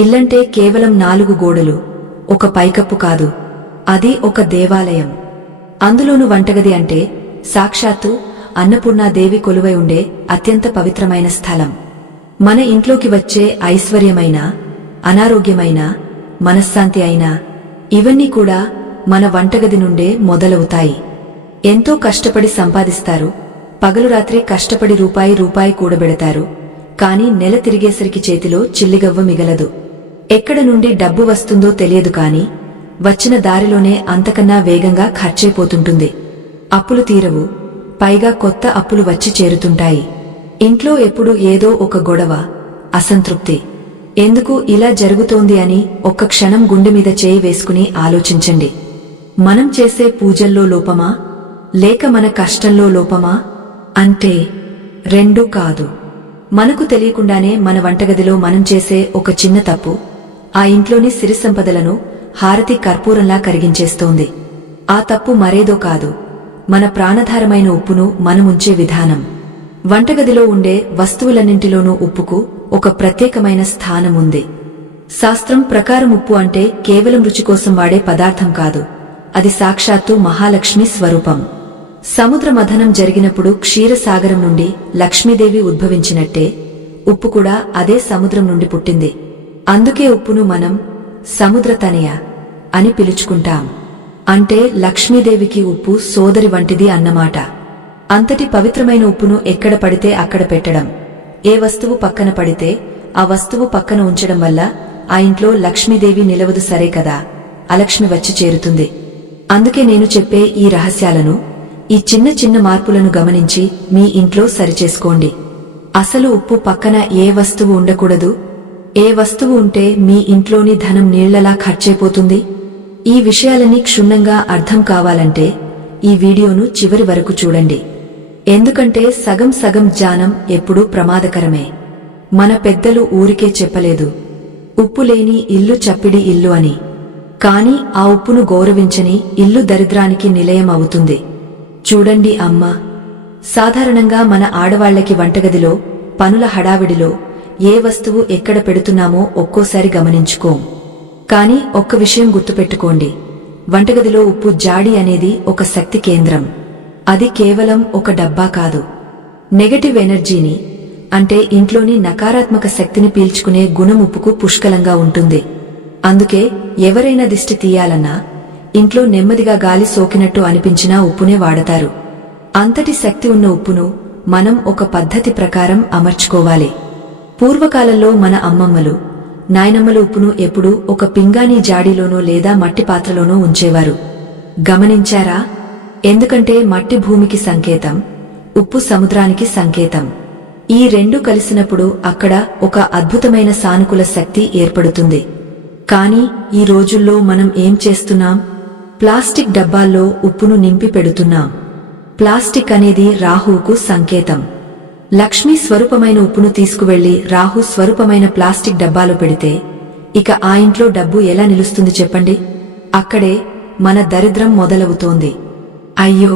ఇల్లంటే కేవలం 4 గోడలు, ఒక పైకప్పు కాదు. అది ఒక దేవాలయం. అందులోను వంటగది అంటే సాక్షాత్తు అన్నపూర్ణాదేవి కొలువై ఉండే అత్యంత పవిత్రమైన స్థలం. మన ఇంట్లోకి వచ్చే ఐశ్వర్యమైనా, అనారోగ్యమైనా, మనశ్శాంతి అయినా ఇవన్నీ కూడా మన వంటగది నుండే మొదలవుతాయి. ఎంతో కష్టపడి సంపాదిస్తారు, పగలు రాత్రి కష్టపడి రూపాయి కూడబెడతారు. కాని నెల తిరిగేసరికి చేతిలో చిల్లిగవ్వ మిగలదు. ఎక్కడ నుండి డబ్బు వస్తుందో తెలియదు, కాని వచ్చిన దారిలోనే అంతకన్నా వేగంగా ఖర్చైపోతుంటుంది. అప్పులు తీరవు, పైగా కొత్త అప్పులు వచ్చి చేరుతుంటాయి. ఇంట్లో ఎప్పుడూ ఏదో ఒక గొడవ, అసంతృప్తి. ఎందుకు ఇలా జరుగుతోంది అని ఒక్క క్షణం గుండె మీద చేయి వేసుకుని ఆలోచించండి. మనం చేసే పూజల్లో లోపమా, లేక మన కష్టంలో లోపమా? అంటే రెండూ కాదు. మనకు తెలియకుండానే మన వంటగదిలో మనం చేసే ఒక చిన్న తప్పు ఆ ఇంట్లోని సిరి సంపదలను హారతి కర్పూరంలా కరిగించేస్తోంది. ఆ తప్పు మరేదో కాదు, మన ప్రాణధారమైన ఉప్పును మనముంచే విధానం. వంటగదిలో ఉండే వస్తువులన్నింటిలోనూ ఉప్పుకు ఒక ప్రత్యేకమైన స్థానం ఉంది. శాస్త్రం ప్రకారం ఉప్పు అంటే కేవలం రుచి కోసం వాడే పదార్థం కాదు, అది సాక్షాత్తు మహాలక్ష్మి స్వరూపం. సముద్ర మథనం జరిగినప్పుడు క్షీరసాగరం నుండి లక్ష్మీదేవి ఉద్భవించినట్టే ఉప్పు కూడా అదే సముద్రం నుండి పుట్టింది. అందుకే ఉప్పును మనం సముద్ర తనయ అని పిలుచుకుంటాం. అంటే లక్ష్మీదేవికి ఉప్పు సోదరి వంటిది అన్నమాట. అంతటి పవిత్రమైన ఉప్పును ఎక్కడ పడితే అక్కడ పెట్టడం, ఏ వస్తువు పక్కన పడితే ఆ వస్తువు పక్కన ఉంచడం వల్ల ఆ ఇంట్లో లక్ష్మీదేవి నిలవదు, సరే కదా, అలక్ష్మి వచ్చి చేరుతుంది. అందుకే నేను చెప్పే ఈ రహస్యాలను, ఈ చిన్న చిన్న మార్పులను గమనించి మీ ఇంట్లో సరిచేసుకోండి. అసలు ఉప్పు పక్కన ఏ వస్తువు ఉండకూడదు. ఏ వస్తువు ఉంటే మీ ఇంట్లోని ధనం నీళ్లలా ఖర్చైపోతుంది. ఈ విషయాలన్నీ క్షుణ్ణంగా అర్థం కావాలంటే ఈ వీడియోను చివరి వరకు చూడండి. ఎందుకంటే సగం సగం జ్ఞానం ఎప్పుడూ ప్రమాదకరమే. మన పెద్దలు ఊరికే చెప్పలేదు, ఉప్పు లేని ఇల్లు చప్పిడి ఇల్లు అని. కాని ఆ ఉప్పును గౌరవించని ఇల్లు దరిద్రానికి నిలయం అవుతుంది. చూడండి అమ్మా, సాధారణంగా మన ఆడవాళ్లకి వంటగదిలో పనుల హడావిడిలో ఏ వస్తువు ఎక్కడ పెడుతున్నామో ఒక్కోసారి గమనించుకోం. కాని ఒక్క విషయం గుర్తుపెట్టుకోండి, వంటగదిలో ఉప్పు జాడి అనేది ఒక శక్తి కేంద్రం. అది కేవలం ఒక డబ్బా కాదు. నెగటివ్ ఎనర్జీని, అంటే ఇంట్లోని నకారాత్మక శక్తిని పీల్చుకునే గుణం ఉప్పుకు పుష్కలంగా ఉంటుంది. అందుకే ఎవరైనా దిష్టి తీయాలన్నా, ఇంట్లో నెమ్మదిగా గాలి సోకినట్టు అనిపించినా ఉప్పునే వాడతారు. అంతటి శక్తి ఉన్న ఉప్పును మనం ఒక పద్ధతి ప్రకారం అమర్చుకోవాలి. పూర్వకాలంలో మన అమ్మమ్మలు, నాయనమ్మలు ఉప్పును ఎప్పుడూ ఒక పింగాణీ జాడీలోనో లేదా మట్టి పాత్రలోనో ఉంచేవారు. గమనించారా? ఎందుకంటే మట్టి భూమికి సంకేతం, ఉప్పు సముద్రానికి సంకేతం. ఈ రెండు కలిసినప్పుడు అక్కడ ఒక అద్భుతమైన సానుకూల శక్తి ఏర్పడుతుంది. కాని ఈ రోజుల్లో మనం ఏం చేస్తున్నాం? ప్లాస్టిక్ డబ్బాల్లో ఉప్పును నింపి పెడుతున్నాం. ప్లాస్టిక్ అనేది రాహువుకు సంకేతం. లక్ష్మీ స్వరూపమైన ఉప్పును తీసుకువెళ్లి రాహు స్వరూపమైన ప్లాస్టిక్ డబ్బాలో పెడితే ఇక ఆ ఇంట్లో డబ్బు ఎలా నిలుస్తుంది చెప్పండి? అక్కడే మన దరిద్రం మొదలవుతోంది. అయ్యో,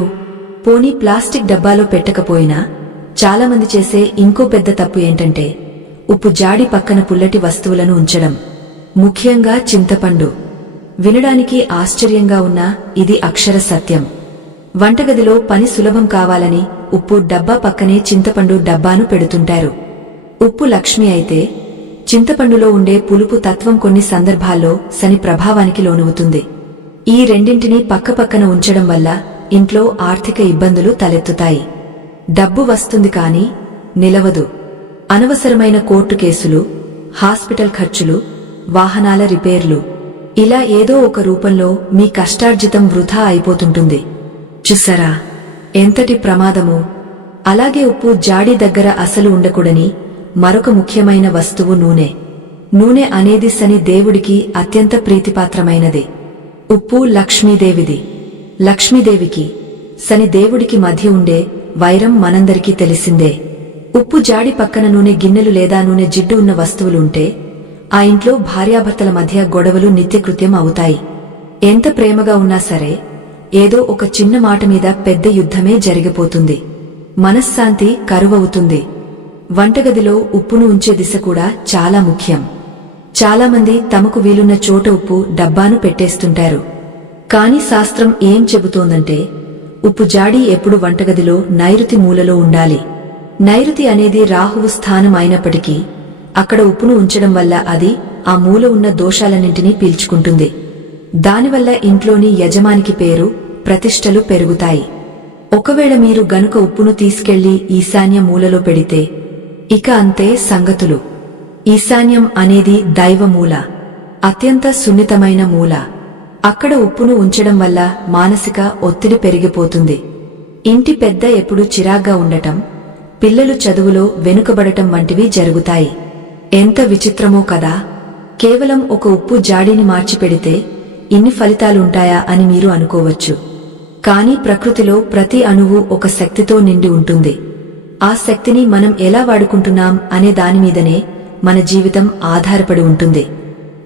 పోనీ ప్లాస్టిక్ డబ్బాలో పెట్టకపోయినా చాలామంది చేసే ఇంకో పెద్ద తప్పు ఏంటంటే ఉప్పు జాడి పక్కన పుల్లటి వస్తువులను ఉంచడం. ముఖ్యంగా చింతపండు. వినడానికి ఆశ్చర్యంగా ఉన్నా ఇది అక్షర సత్యం. వంటగదిలో పని సులభం కావాలని ఉప్పు డబ్బా పక్కనే చింతపండు డబ్బాను పెడుతుంటారు. ఉప్పు లక్ష్మి అయితే చింతపండులో ఉండే పులుపు తత్వం కొన్ని సందర్భాల్లో శని ప్రభావానికి లోనవుతుంది. ఈ రెండింటినీ పక్కపక్కన ఉంచడం వల్ల ఇంట్లో ఆర్థిక ఇబ్బందులు తలెత్తుతాయి. డబ్బు వస్తుంది కాని నిలవదు. అనవసరమైన కోర్టు కేసులు, హాస్పిటల్ ఖర్చులు, వాహనాల రిపేర్లు, ఇలా ఏదో ఒక రూపంలో మీ కష్టార్జితం వృధా అయిపోతుంటుంది. చూసారా ఎంతటి ప్రమాదమో? అలాగే ఉప్పు జాడి దగ్గర అసలు ఉండకూడని మరొక ముఖ్యమైన వస్తువు నూనె. నూనె అనేది శని దేవుడికి అత్యంత ప్రీతిపాత్రమైనది. ఉప్పు లక్ష్మీదేవిది. లక్ష్మీదేవికి శని దేవుడికి మధ్య ఉండే వైరం మనందరికీ తెలిసిందే. ఉప్పు జాడి పక్కన నూనె గిన్నెలు లేదా నూనె జిడ్డు ఉన్న వస్తువులుంటే ఆ ఇంట్లో భార్యాభర్తల మధ్య గొడవలు నిత్యకృత్యం అవుతాయి. ఎంత ప్రేమగా ఉన్నా సరే ఏదో ఒక చిన్న మాట మీద పెద్ద యుద్ధమే జరిగిపోతుంది. మనశ్శాంతి కరువవుతుంది. వంటగదిలో ఉప్పును ఉంచే దిశ కూడా చాలా ముఖ్యం. చాలామంది తమకు వీలున్న చోట ఉప్పు డబ్బాను పెట్టేస్తుంటారు. కాని శాస్త్రం ఏం చెబుతోందంటే ఉప్పు జాడి ఎప్పుడు వంటగదిలో నైరుతి మూలలో ఉండాలి. నైరుతి అనేది రాహువు స్థానం అయినప్పటికీ అక్కడ ఉప్పును ఉంచడం వల్ల అది ఆ మూల ఉన్న దోషాలన్నింటినీ పీల్చుకుంటుంది. దానివల్ల ఇంట్లోని యజమానికి పేరు ప్రతిష్టలు పెరుగుతాయి. ఒకవేళ మీరు గనుక ఉప్పును తీసుకెళ్లి ఈశాన్య మూలలో పెడితే ఇక అంతే సంగతులు. ఈశాన్యం అనేది దైవమూల, అత్యంత సున్నితమైన మూల. అక్కడ ఉప్పును ఉంచడం వల్ల మానసిక ఒత్తిడి పెరిగిపోతుంది. ఇంటి పెద్ద ఎప్పుడూ చిరాగ్గా ఉండటం, పిల్లలు చదువులో వెనుకబడటం వంటివి జరుగుతాయి. ఎంత విచిత్రమో కదా. కేవలం ఒక ఉప్పు జాడీని మార్చిపెడితే ఇన్ని ఫలితాలుంటాయా అని మీరు అనుకోవచ్చు. కానీ ప్రకృతిలో ప్రతి అణువు ఒక శక్తితో నిండి ఉంటుంది. ఆ శక్తిని మనం ఎలా వాడుకుంటున్నాం అనే దానిమీదనే మన జీవితం ఆధారపడి ఉంటుంది.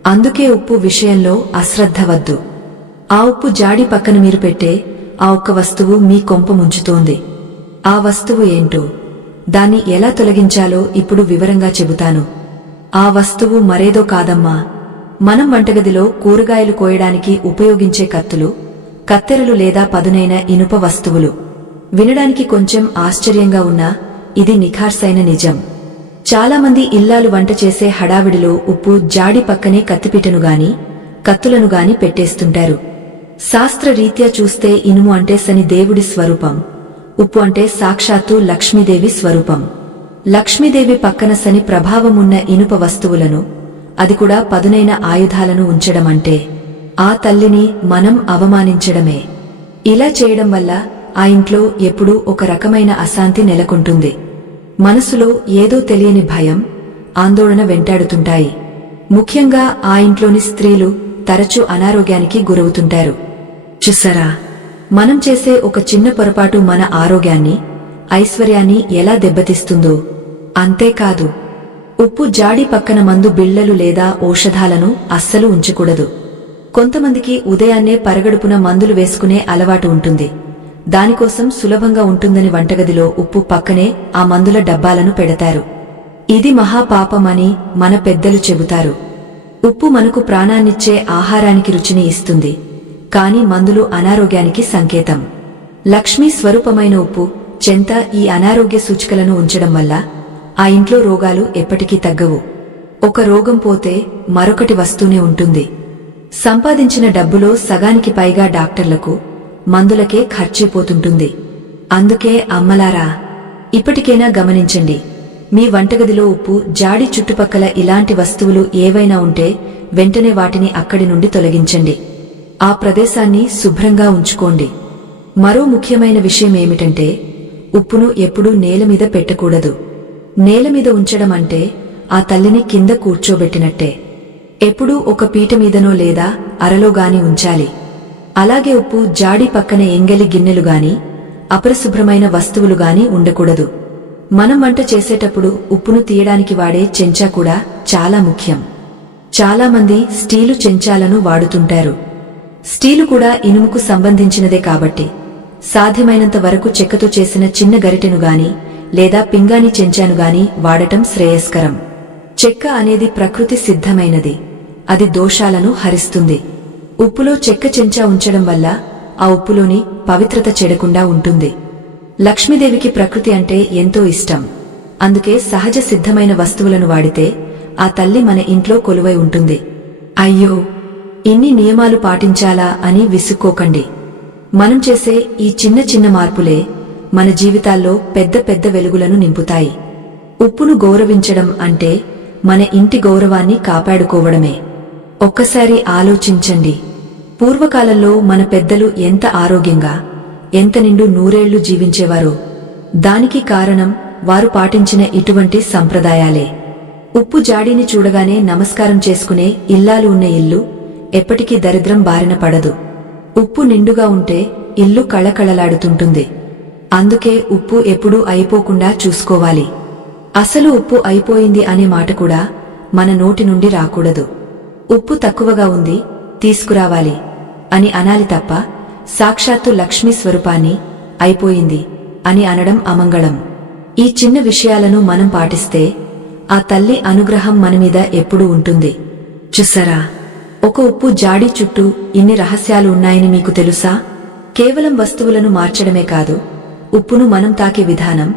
అందుకే ఉప్పు విషయంలో అశ్రద్ధ వద్దు. ఆ ఉప్పు జాడి పక్కన మీరు పెట్టే ఆ ఒక్క వస్తువు మీ కొంప ముంచుతోంది. ఆ వస్తువు ఏంటో, దాన్ని ఎలా తొలగించాలో ఇప్పుడు వివరంగా చెబుతాను. ఆ వస్తువు మరేదో కాదమ్మా, మనం వంటగదిలో కూరగాయలు కోయడానికి ఉపయోగించే కత్తులు, కత్తెరలు లేదా పదునైన ఇనుప వస్తువులు. వినడానికి కొంచెం ఆశ్చర్యంగా ఉన్నా ఇది నిఖార్సైన నిజం. చాలామంది ఇల్లాలు వంట చేసే హడావిడిలో ఉప్పు జాడి పక్కనే కత్తిపీటను గాని కత్తులను గాని పెట్టేస్తుంటారు. శాస్త్రరీత్యా చూస్తే ఇనుము అంటే శని దేవుడి స్వరూపం, ఉప్పు అంటే సాక్షాత్తు లక్ష్మీదేవి స్వరూపం. లక్ష్మీదేవి పక్కన శని ప్రభావమున్న ఇనుప వస్తువులను, అది కూడా పదునైన ఆయుధాలను ఉంచడమంటే ఆ తల్లిని మనం అవమానించడమే. ఇలా చేయడం వల్ల ఆ ఇంట్లో ఎప్పుడూ ఒక రకమైన అశాంతి నెలకొంటుంది. మనసులో ఏదో తెలియని భయం, ఆందోళన వెంటాడుతుంటాయి. ముఖ్యంగా ఆ ఇంట్లోని స్త్రీలు తరచూ అనారోగ్యానికి గురవుతుంటారు. చూసారా, మనం చేసే ఒక చిన్న పొరపాటు మన ఆరోగ్యాన్ని, ఐశ్వర్యాన్ని ఎలా దెబ్బతీస్తుందో. అంతేకాదు, ఉప్పు జాడి పక్కన మందు బిళ్లలు లేదా ఔషధాలను అస్సలు ఉంచకూడదు. కొంతమందికి ఉదయాన్నే పరగడుపున మందులు వేసుకునే అలవాటు ఉంటుంది. దానికోసం సులభంగా ఉంటుందని వంటగదిలో ఉప్పు పక్కనే ఆ మందుల డబ్బాలను పెడతారు. ఇది మహాపాపమని మన పెద్దలు చెబుతారు. ఉప్పు మనకు ప్రాణాన్నిచ్చే ఆహారానికి రుచిని ఇస్తుంది, కాని మందులు అనారోగ్యానికి సంకేతం. లక్ష్మీ స్వరూపమైన ఉప్పు చెంత ఈ అనారోగ్య సూచికలను ఉంచడం వల్ల ఆ ఇంట్లో రోగాలు ఎప్పటికీ తగ్గవు. ఒక రోగం పోతే మరొకటి వస్తూనే ఉంటుంది. సంపాదించిన డబ్బులో సగానికి పైగా డాక్టర్లకు, మందులకే ఖర్చైపోతుంటుంది. అందుకే అమ్మలారా, ఇప్పటికైనా గమనించండి, మీ వంటగదిలో ఉప్పు జాడి చుట్టుపక్కల ఇలాంటి వస్తువులు ఏవైనా ఉంటే వెంటనే వాటిని అక్కడి నుండి తొలగించండి. ఆ ప్రదేశాన్ని శుభ్రంగా ఉంచుకోండి. మరో ముఖ్యమైన విషయం ఏమిటంటే ఉప్పును ఎప్పుడూ నేలమీద పెట్టకూడదు. నేలమీద ఉంచడం అంటే ఆ తల్లిని కింద కూర్చోబెట్టినట్టే. ఎప్పుడూ ఒక పీట మీదనో లేదా అరలోగాని ఉంచాలి. అలాగే ఉప్పు జాడి పక్కన ఎంగలి గిన్నెలు గాని, అపరిశుభ్రమైన వస్తువులు గాని ఉండకూడదు. మనం వంట చేసేటప్పుడు ఉప్పును తీయడానికి వాడే చెంచా కూడా చాలా ముఖ్యం. చాలామంది స్టీలు చెంచాలను వాడుతుంటారు. స్టీలు కూడా ఇనుముకు సంబంధించినదే కాబట్టి సాధ్యమైనంత వరకు చెక్కతో చేసిన చిన్న గరిటెను గాని లేదా పింగాణి చెంచాను గాని వాడటం శ్రేయస్కరం. చెక్క అనేది ప్రకృతి సిద్ధమైనది, అది దోషాలను హరిస్తుంది. ఉప్పులో చెక్క చెంచా ఉంచడం వల్ల ఆ ఉప్పులోని పవిత్రత చెడకుండా ఉంటుంది. లక్ష్మీదేవికి ప్రకృతి అంటే ఎంతో ఇష్టం. అందుకే సహజ సిద్ధమైన వస్తువులను వాడితే ఆ తల్లి మన ఇంట్లో కొలువై ఉంటుంది. అయ్యో, ఇన్ని నియమాలు పాటించాలా అని విసుక్కోకండి. మనం చేసే ఈ చిన్న చిన్న మార్పులే మన జీవితాల్లో పెద్ద పెద్ద వెలుగులను నింపుతాయి. ఉప్పును గౌరవించడం అంటే మన ఇంటి గౌరవాన్ని కాపాడుకోవడమే. ఒక్కసారి ఆలోచించండి, పూర్వకాలంలో మన పెద్దలు ఎంత ఆరోగ్యంగా, ఎంత నిండు నూరేళ్లు జీవించేవారో. దానికి కారణం వారు పాటించిన ఇటువంటి సంప్రదాయాలే. ఉప్పు జాడీని చూడగానే నమస్కారం చేసుకునే ఇల్లాలు ఉన్న ఇల్లు ఎప్పటికీ దరిద్రం బారిన పడదు. ఉప్పు నిండుగా ఉంటే ఇల్లు కళకళలాడుతుంటుంది. అందుకే ఉప్పు ఎప్పుడూ అయిపోకుండా చూసుకోవాలి. అసలు ఉప్పు అయిపోయింది అనే మాట కూడా మన నోటి నుండి రాకూడదు. ఉప్పు తక్కువగా ఉంది, తీసుకురావాలి అని అనాలి తప్ప సాక్షాత్తు లక్ష్మీ స్వరూపాన్ని అయిపోయింది అని అనడం అమంగళం. ఈ చిన్న విషయాలను మనం పాటిస్తే ఆ తల్లి అనుగ్రహం మనమీద ఎప్పుడూ ఉంటుంది. చూసారా, ఒక ఉప్పు జాడీ చుట్టూ ఇన్ని రహస్యాలు ఉన్నాయని మీకు తెలుసా? కేవలం వస్తువులను మార్చడమే కాదు, ఉప్పును మనం తాకే విధానం,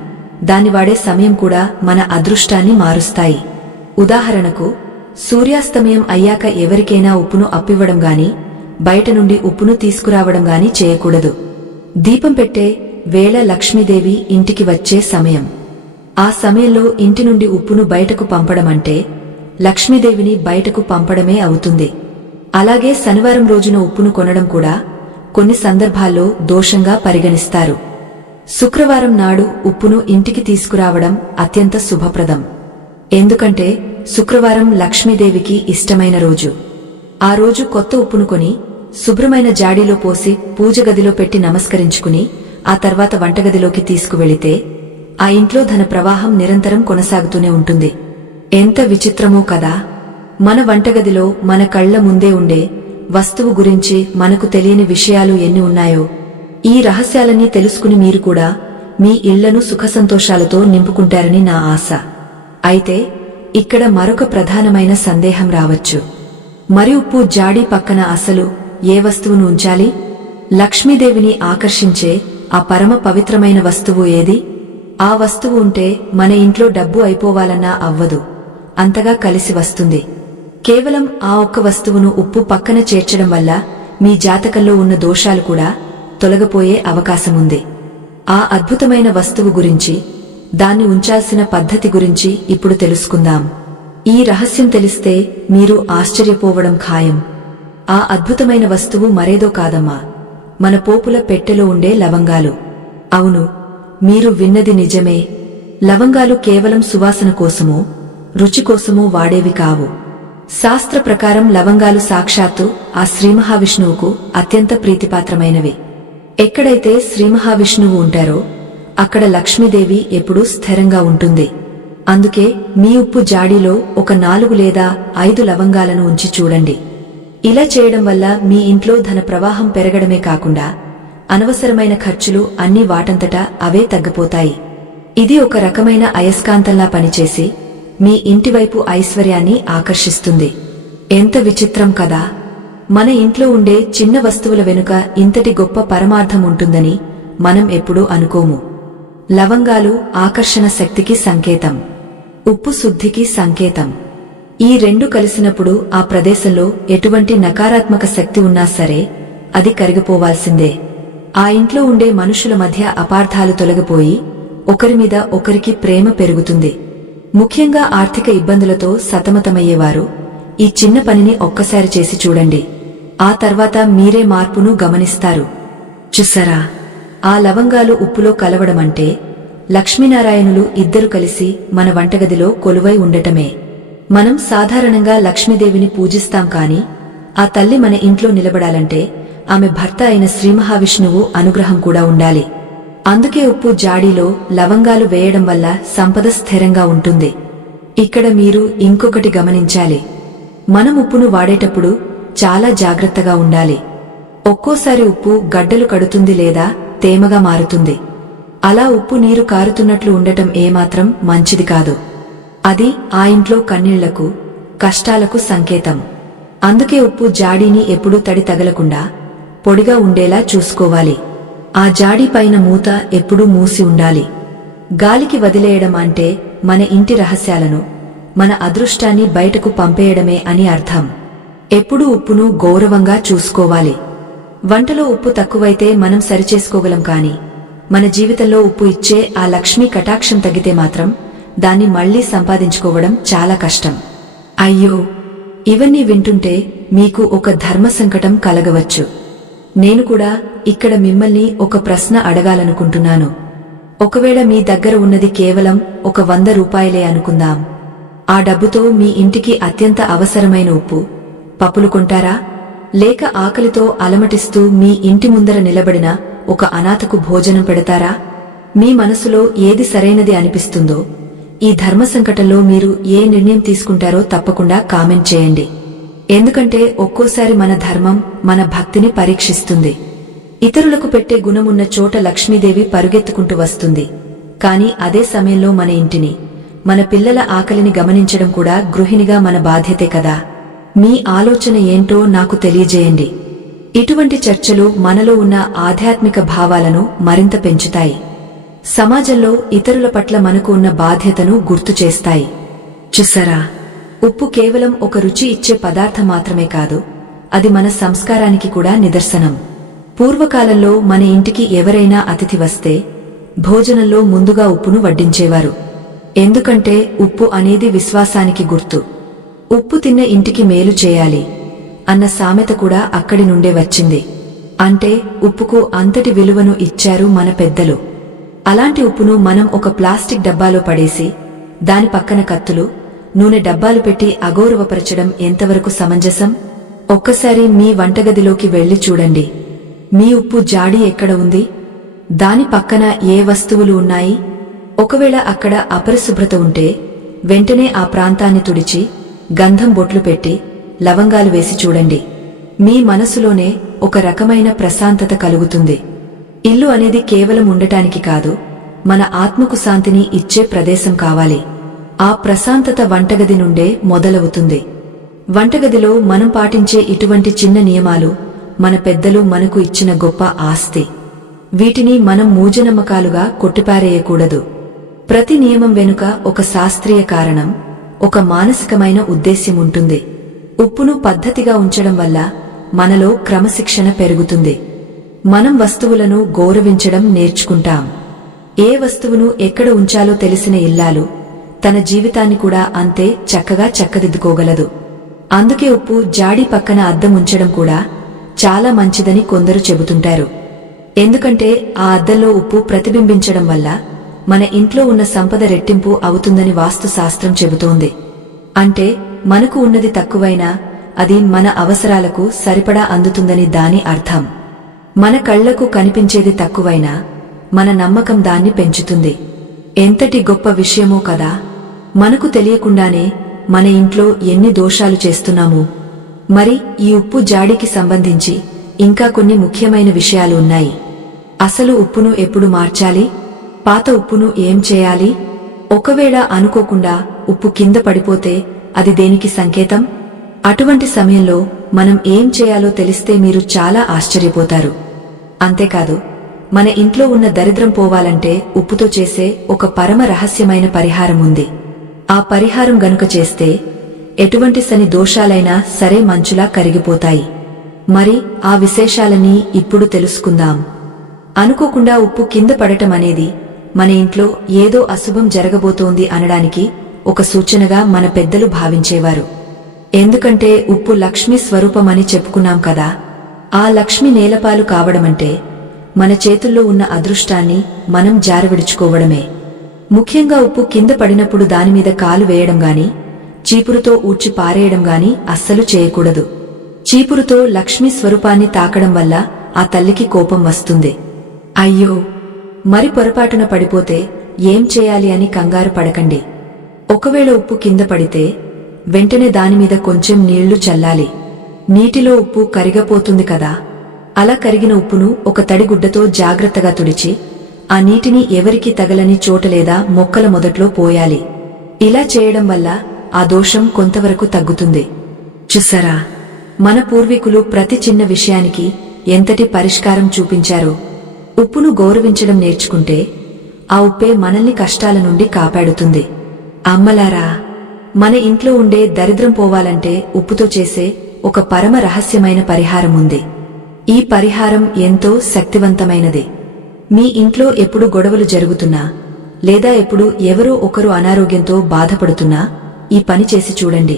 దాన్ని వాడే సమయం కూడా మన అదృష్టాన్ని మారుస్తాయి. ఉదాహరణకు, సూర్యాస్తమయం అయ్యాక ఎవరికైనా ఉప్పును అప్పివ్వడం గాని, బయట నుండి ఉప్పును తీసుకురావడం గాని చేయకూడదు. దీపం పెట్టే వేళ లక్ష్మీదేవి ఇంటికి వచ్చే సమయం. ఆ సమయంలో ఇంటి నుండి ఉప్పును బయటకు పంపడమంటే లక్ష్మీదేవిని బయటకు పంపడమే అవుతుంది. అలాగే శనివారం రోజున ఉప్పును కొనడం కూడా కొన్ని సందర్భాల్లో దోషంగా పరిగణిస్తారు. శుక్రవారం నాడు ఉప్పును ఇంటికి తీసుకురావడం అత్యంత శుభప్రదం. ఎందుకంటే శుక్రవారం లక్ష్మీదేవికి ఇష్టమైన రోజు. ఆ రోజు కొత్త ఉప్పును కొని శుభ్రమైన జాడీలో పోసి పూజగదిలో పెట్టి నమస్కరించుకుని ఆ తర్వాత వంటగదిలోకి తీసుకువెళితే ఆ ఇంట్లో ధన ప్రవాహం నిరంతరం కొనసాగుతూనే ఉంటుంది. ఎంత విచిత్రమో కదా! మన వంటగదిలో మన కళ్ల ముందే ఉండే వస్తువు గురించి మనకు తెలియని విషయాలు ఎన్ని ఉన్నాయో. ఈ రహస్యాలన్నీ తెలుసుకుని మీరు కూడా మీ ఇళ్లను సుఖసంతోషాలతో నింపుకుంటారని నా ఆశ. అయితే ఇక్కడ మరొక ప్రధానమైన సందేహం రావచ్చు. మరి ఉప్పు జాడీ పక్కన అసలు ఏ వస్తువును ఉంచాలి? లక్ష్మీదేవిని ఆకర్షించే ఆ పరమ పవిత్రమైన వస్తువు ఏది? ఆ వస్తువు ఉంటే మన ఇంట్లో డబ్బు అయిపోవాలన్నా అవ్వదు, అంతగా కలిసి వస్తుంది. కేవలం ఆ ఒక్క వస్తువును ఉప్పు పక్కన చేర్చడం వల్ల మీ జాతకంలో ఉన్న దోషాలు కూడా తొలగిపోయే అవకాశముంది. ఆ అద్భుతమైన వస్తువు గురించి, దాన్ని ఉంచాల్సిన పద్ధతి గురించి ఇప్పుడు తెలుసుకుందాం. ఈ రహస్యం తెలిస్తే మీరు ఆశ్చర్యపోవడం ఖాయం. ఆ అద్భుతమైన వస్తువు మరేదో కాదమ్మా, మన పోపుల పెట్టెలో ఉండే లవంగాలు. అవును, మీరు విన్నది నిజమే. లవంగాలు కేవలం సువాసన కోసమో రుచి కోసమో వాడేవి కావు. శాస్త్ర ప్రకారం లవంగాలు సాక్షాత్తు ఆ శ్రీమహావిష్ణువుకు అత్యంత ప్రీతిపాత్రమైనవి. ఎక్కడైతే శ్రీమహావిష్ణువు ఉంటారో అక్కడ లక్ష్మీదేవి ఎప్పుడూ స్థిరంగా ఉంటుంది. అందుకే మీ ఉప్పు జాడీలో ఒక 4 లేదా 5 లవంగాలను ఉంచి చూడండి. ఇలా చేయడం వల్ల మీ ఇంట్లో ధన ప్రవాహం పెరగడమే కాకుండా అనవసరమైన ఖర్చులు అన్నీ వాటంతటా అవే తగ్గిపోతాయి. ఇది ఒక రకమైన అయస్కాంతంలా పనిచేసి మీ ఇంటివైపు ఐశ్వర్యాన్ని ఆకర్షిస్తుంది. ఎంత విచిత్రం కదా! మన ఇంట్లో ఉండే చిన్న వస్తువుల వెనుక ఇంతటి గొప్ప పరమార్థం ఉంటుందని మనం ఎప్పుడూ అనుకోము. లవంగాలు ఆకర్షణ శక్తికి సంకేతం, ఉప్పు శుద్ధికి సంకేతం. ఈ రెండు కలిసినప్పుడు ఆ ప్రదేశంలో ఎటువంటి నకారాత్మక శక్తి ఉన్నా సరే అది కరిగిపోవాల్సిందే. ఆ ఇంట్లో ఉండే మనుషుల మధ్య అపార్థాలు తొలగిపోయి ఒకరిమీద ఒకరికి ప్రేమ పెరుగుతుంది. ముఖ్యంగా ఆర్థిక ఇబ్బందులతో సతమతమయ్యేవారు ఈ చిన్న పనిని ఒక్కసారి చేసి చూడండి. ఆ తర్వాత మీరే మార్పును గమనిస్తారు. చూసారా, ఆ లవంగాలు ఉప్పులో కలవడమంటే లక్ష్మీనారాయణులు ఇద్దరు కలిసి మన వంటగదిలో కొలువై ఉండటమే. మనం సాధారణంగా లక్ష్మీదేవిని పూజిస్తాం కాని ఆ తల్లి మన ఇంట్లో నిలబడాలంటే ఆమె భర్త అయిన శ్రీమహావిష్ణువు అనుగ్రహం కూడా ఉండాలి. అందుకే ఉప్పు జాడీలో లవంగాలు వేయడం వల్ల సంపద స్థిరంగా ఉంటుంది. ఇక్కడ మీరు ఇంకొకటి గమనించాలి. మనం ఉప్పును వాడేటప్పుడు చాలా జాగ్రత్తగా ఉండాలి. ఒక్కోసారి ఉప్పు గడ్డలు కడుతుంది లేదా తేమగా మారుతుంది. అలా ఉప్పు నీరు కారుతున్నట్లు ఉండటం ఏమాత్రం మంచిది కాదు. అది ఆ ఇంట్లో కన్నీళ్లకు, కష్టాలకు సంకేతం. అందుకే ఉప్పు జాడీని ఎప్పుడూ తడి తగలకుండా పొడిగా ఉండేలా చూసుకోవాలి. ఆ జాడీ పైన మూత ఎప్పుడూ మూసి ఉండాలి. గాలికి వదిలేయడం అంటే మన ఇంటి రహస్యాలను, మన అదృష్టాన్ని బయటకు పంపేయడమే అని అర్థం. ఎప్పుడూ ఉప్పును గౌరవంగా చూసుకోవాలి. వంటలో ఉప్పు తక్కువైతే మనం సరిచేసుకోగలం కాని మన జీవితంలో ఉప్పు ఇచ్చే ఆ లక్ష్మీ కటాక్షం తగ్గితే మాత్రం దాన్ని మళ్లీ సంపాదించుకోవడం చాలా కష్టం. అయ్యో, ఇవన్నీ వింటుంటే మీకు ఒక ధర్మ సంకటం కలగవచ్చు. నేను కూడా ఇక్కడ మిమ్మల్ని ఒక ప్రశ్న అడగాలనుకుంటున్నాను. ఒకవేళ మీ దగ్గర ఉన్నది కేవలం ఒక 100 రూపాయలే అనుకుందాం. ఆ డబ్బుతో మీ ఇంటికి అత్యంత అవసరమైన ఉప్పు, పప్పులు కొంటారా? లేక ఆకలితో అలమటిస్తూ మీ ఇంటి ముందర నిలబడిన ఒక అనాథకు భోజనం పెడతారా? మీ మనసులో ఏది సరైనది అనిపిస్తుందో ఈ ధర్మ సంకటంలో మీరు ఏ నిర్ణయం తీసుకుంటారో తప్పకుండా కామెంట్ చేయండి. ఎందుకంటే ఒక్కోసారి మన ధర్మం మన భక్తిని పరీక్షిస్తుంది. ఇతరులకు పెట్టే గుణమున్న చోట లక్ష్మీదేవి పరుగెత్తుకుంటూ వస్తుంది. కాని అదే సమయంలో మన ఇంటిని, మన పిల్లల ఆకలిని గమనించడం కూడా గృహిణిగా మన బాధ్యతే కదా. మీ ఆలోచన ఏంటో నాకు తెలియజేయండి. ఇటువంటి చర్చలు మనలో ఉన్న ఆధ్యాత్మిక భావాలను మరింత పెంచుతాయి. సమాజంలో ఇతరుల పట్ల మనకు ఉన్న బాధ్యతను గుర్తు చేస్తాయి. చూసారా, ఉప్పు కేవలం ఒక రుచి ఇచ్చే పదార్థం మాత్రమే కాదు, అది మన సంస్కారానికి కూడా నిదర్శనం. పూర్వకాలంలో మన ఇంటికి ఎవరైనా అతిథి వస్తే భోజనంలో ముందుగా ఉప్పును వడ్డించేవారు. ఎందుకంటే ఉప్పు అనేది విశ్వాసానికి గుర్తు. ఉప్పు తిన్న ఇంటికి మేలు చేయాలి అన్న సామెత కూడా అక్కడి నుండే వచ్చింది. అంటే ఉప్పుకు అంతటి విలువను ఇచ్చారు మన పెద్దలు. అలాంటి ఉప్పును మనం ఒక ప్లాస్టిక్ డబ్బాలో పడేసి దాని పక్కన కత్తులు, నూనె డబ్బాలు పెట్టి అగౌరవపరచడం ఎంతవరకు సమంజసం? ఒక్కసారి మీ వంటగదిలోకి వెళ్లి చూడండి. మీ ఉప్పు జాడి ఎక్కడ ఉంది? దాని పక్కన ఏ వస్తువులు ఉన్నాయి? ఒకవేళ అక్కడ అపరిశుభ్రత ఉంటే వెంటనే ఆ ప్రాంతాన్ని తుడిచి గంధం బొట్లు పెట్టి లవంగాలు వేసి చూడండి. మీ మనసులోనే ఒక రకమైన ప్రశాంతత కలుగుతుంది. ఇల్లు అనేది కేవలం ఉండటానికి కాదు, మన ఆత్మకు శాంతిని ఇచ్చే ప్రదేశం కావాలి. ఆ ప్రశాంతత వంటగది నుండే మొదలవుతుంది. వంటగదిలో మనం పాటించే ఇటువంటి చిన్న నియమాలు మన పెద్దలు మనకు ఇచ్చిన గొప్ప ఆస్తి. వీటిని మనం మూఢనమ్మకాలుగా కొట్టిపారేయకూడదు. ప్రతి నియమం వెనుక ఒక శాస్త్రీయ కారణం, ఒక మానసికమైన ఉద్దేశ్యం ఉంటుంది. ఉప్పును పద్ధతిగా ఉంచడం వల్ల మనలో క్రమశిక్షణ పెరుగుతుంది. మనం వస్తువులను గౌరవించడం నేర్చుకుంటాం. ఏ వస్తువును ఎక్కడ ఉంచాలో తెలిసిన ఇల్లాలు తన జీవితాన్ని కూడా అంతే చక్కగా చక్కదిద్దుకోగలదు. అందుకే ఉప్పు జాడి పక్కన అద్దం ఉంచడం కూడా చాలా మంచిదని కొందరు చెబుతుంటారు. ఎందుకంటే ఆ అద్దంలో ఉప్పు ప్రతిబింబించడం వల్ల మన ఇంట్లో ఉన్న సంపద రెట్టింపు అవుతుందని వాస్తుశాస్త్రం చెబుతోంది. అంటే మనకు ఉన్నది తక్కువైనా అది మన అవసరాలకు సరిపడా అందుతుందని దాని అర్థం. మన కళ్లకు కనిపించేది తక్కువైనా మన నమ్మకం దాన్ని పెంచుతుంది. ఎంతటి గొప్ప విషయమో కదా! మనకు తెలియకుండానే మన ఇంట్లో ఎన్ని దోషాలు చేస్తున్నాము. మరి ఈ ఉప్పు జాడికి సంబంధించి ఇంకా కొన్ని ముఖ్యమైన విషయాలు ఉన్నాయి. అసలు ఉప్పును ఎప్పుడు మార్చాలి? పాత ఉప్పును ఏం చేయాలి? ఒకవేళ అనుకోకుండా ఉప్పు కింద పడిపోతే అది దేనికి సంకేతం? అటువంటి సమయంలో మనం ఏం చేయాలో తెలిస్తే మీరు చాలా ఆశ్చర్యపోతారు. అంతేకాదు, మన ఇంట్లో ఉన్న దరిద్రం పోవాలంటే ఉప్పుతో చేసే ఒక పరమ రహస్యమైన పరిహారం ఉంది. ఆ పరిహారం గనుక చేస్తే ఎటువంటి శని దోషాలైనా సరే మంచులా కరిగిపోతాయి. మరి ఆ విశేషాలన్నీ ఇప్పుడు తెలుసుకుందాం. అనుకోకుండా ఉప్పు కింద పడటం అనేది మన ఇంట్లో ఏదో అశుభం జరగబోతోంది అనడానికి ఒక సూచనగా మన పెద్దలు భావించేవారు. ఎందుకంటే ఉప్పు లక్ష్మీ స్వరూపమని చెప్పుకున్నాం కదా. ఆ లక్ష్మి నేలపాలు కావడమంటే మన చేతుల్లో ఉన్న అదృష్టాన్ని మనం జారవిడుచుకోవడమే. ముఖ్యంగా ఉప్పు కింద పడినప్పుడు దానిమీద కాలు వేయడం గాని, చీపురుతో ఊడ్చి పారేయడం గాని అస్సలు చేయకూడదు. చీపురుతో లక్ష్మీ స్వరూపాన్ని తాకడం వల్ల ఆ తల్లికి కోపం వస్తుంది. అయ్యో, మరి పొరపాటున పడిపోతే ఏం చేయాలి అని కంగారు పడకండి. ఒకవేళ ఉప్పు కింద పడితే వెంటనే దానిమీద కొంచెం నీళ్లు చల్లాలి. నీటిలో ఉప్పు కరిగపోతుంది కదా. అలా కరిగిన ఉప్పును ఒక తడిగుడ్డతో జాగ్రత్తగా తుడిచి ఆ నీటిని ఎవరికీ తగలని చోట లేదా మొక్కల మొదట్లో పోయాలి. ఇలా చేయడం వల్ల ఆ దోషం కొంతవరకు తగ్గుతుంది. చూసారా, మన పూర్వీకులు ప్రతి చిన్న విషయానికి ఎంతటి పరిష్కారం చూపించారో. ఉప్పును గౌరవించడం నేర్చుకుంటే ఆ ఉప్పే మనల్ని కష్టాల నుండి కాపాడుతుంది. అమ్మలారా, మన ఇంట్లో ఉండే దరిద్రం పోవాలంటే ఉప్పుతో చేసే ఒక పరమ రహస్యమైన పరిహారం ఉంది. ఈ పరిహారం ఎంతో శక్తివంతమైనది. మీ ఇంట్లో ఎప్పుడు గొడవలు జరుగుతున్నా లేదా ఎప్పుడు ఎవరో ఒకరు అనారోగ్యంతో బాధపడుతున్నా ఈ పని చేసి చూడండి.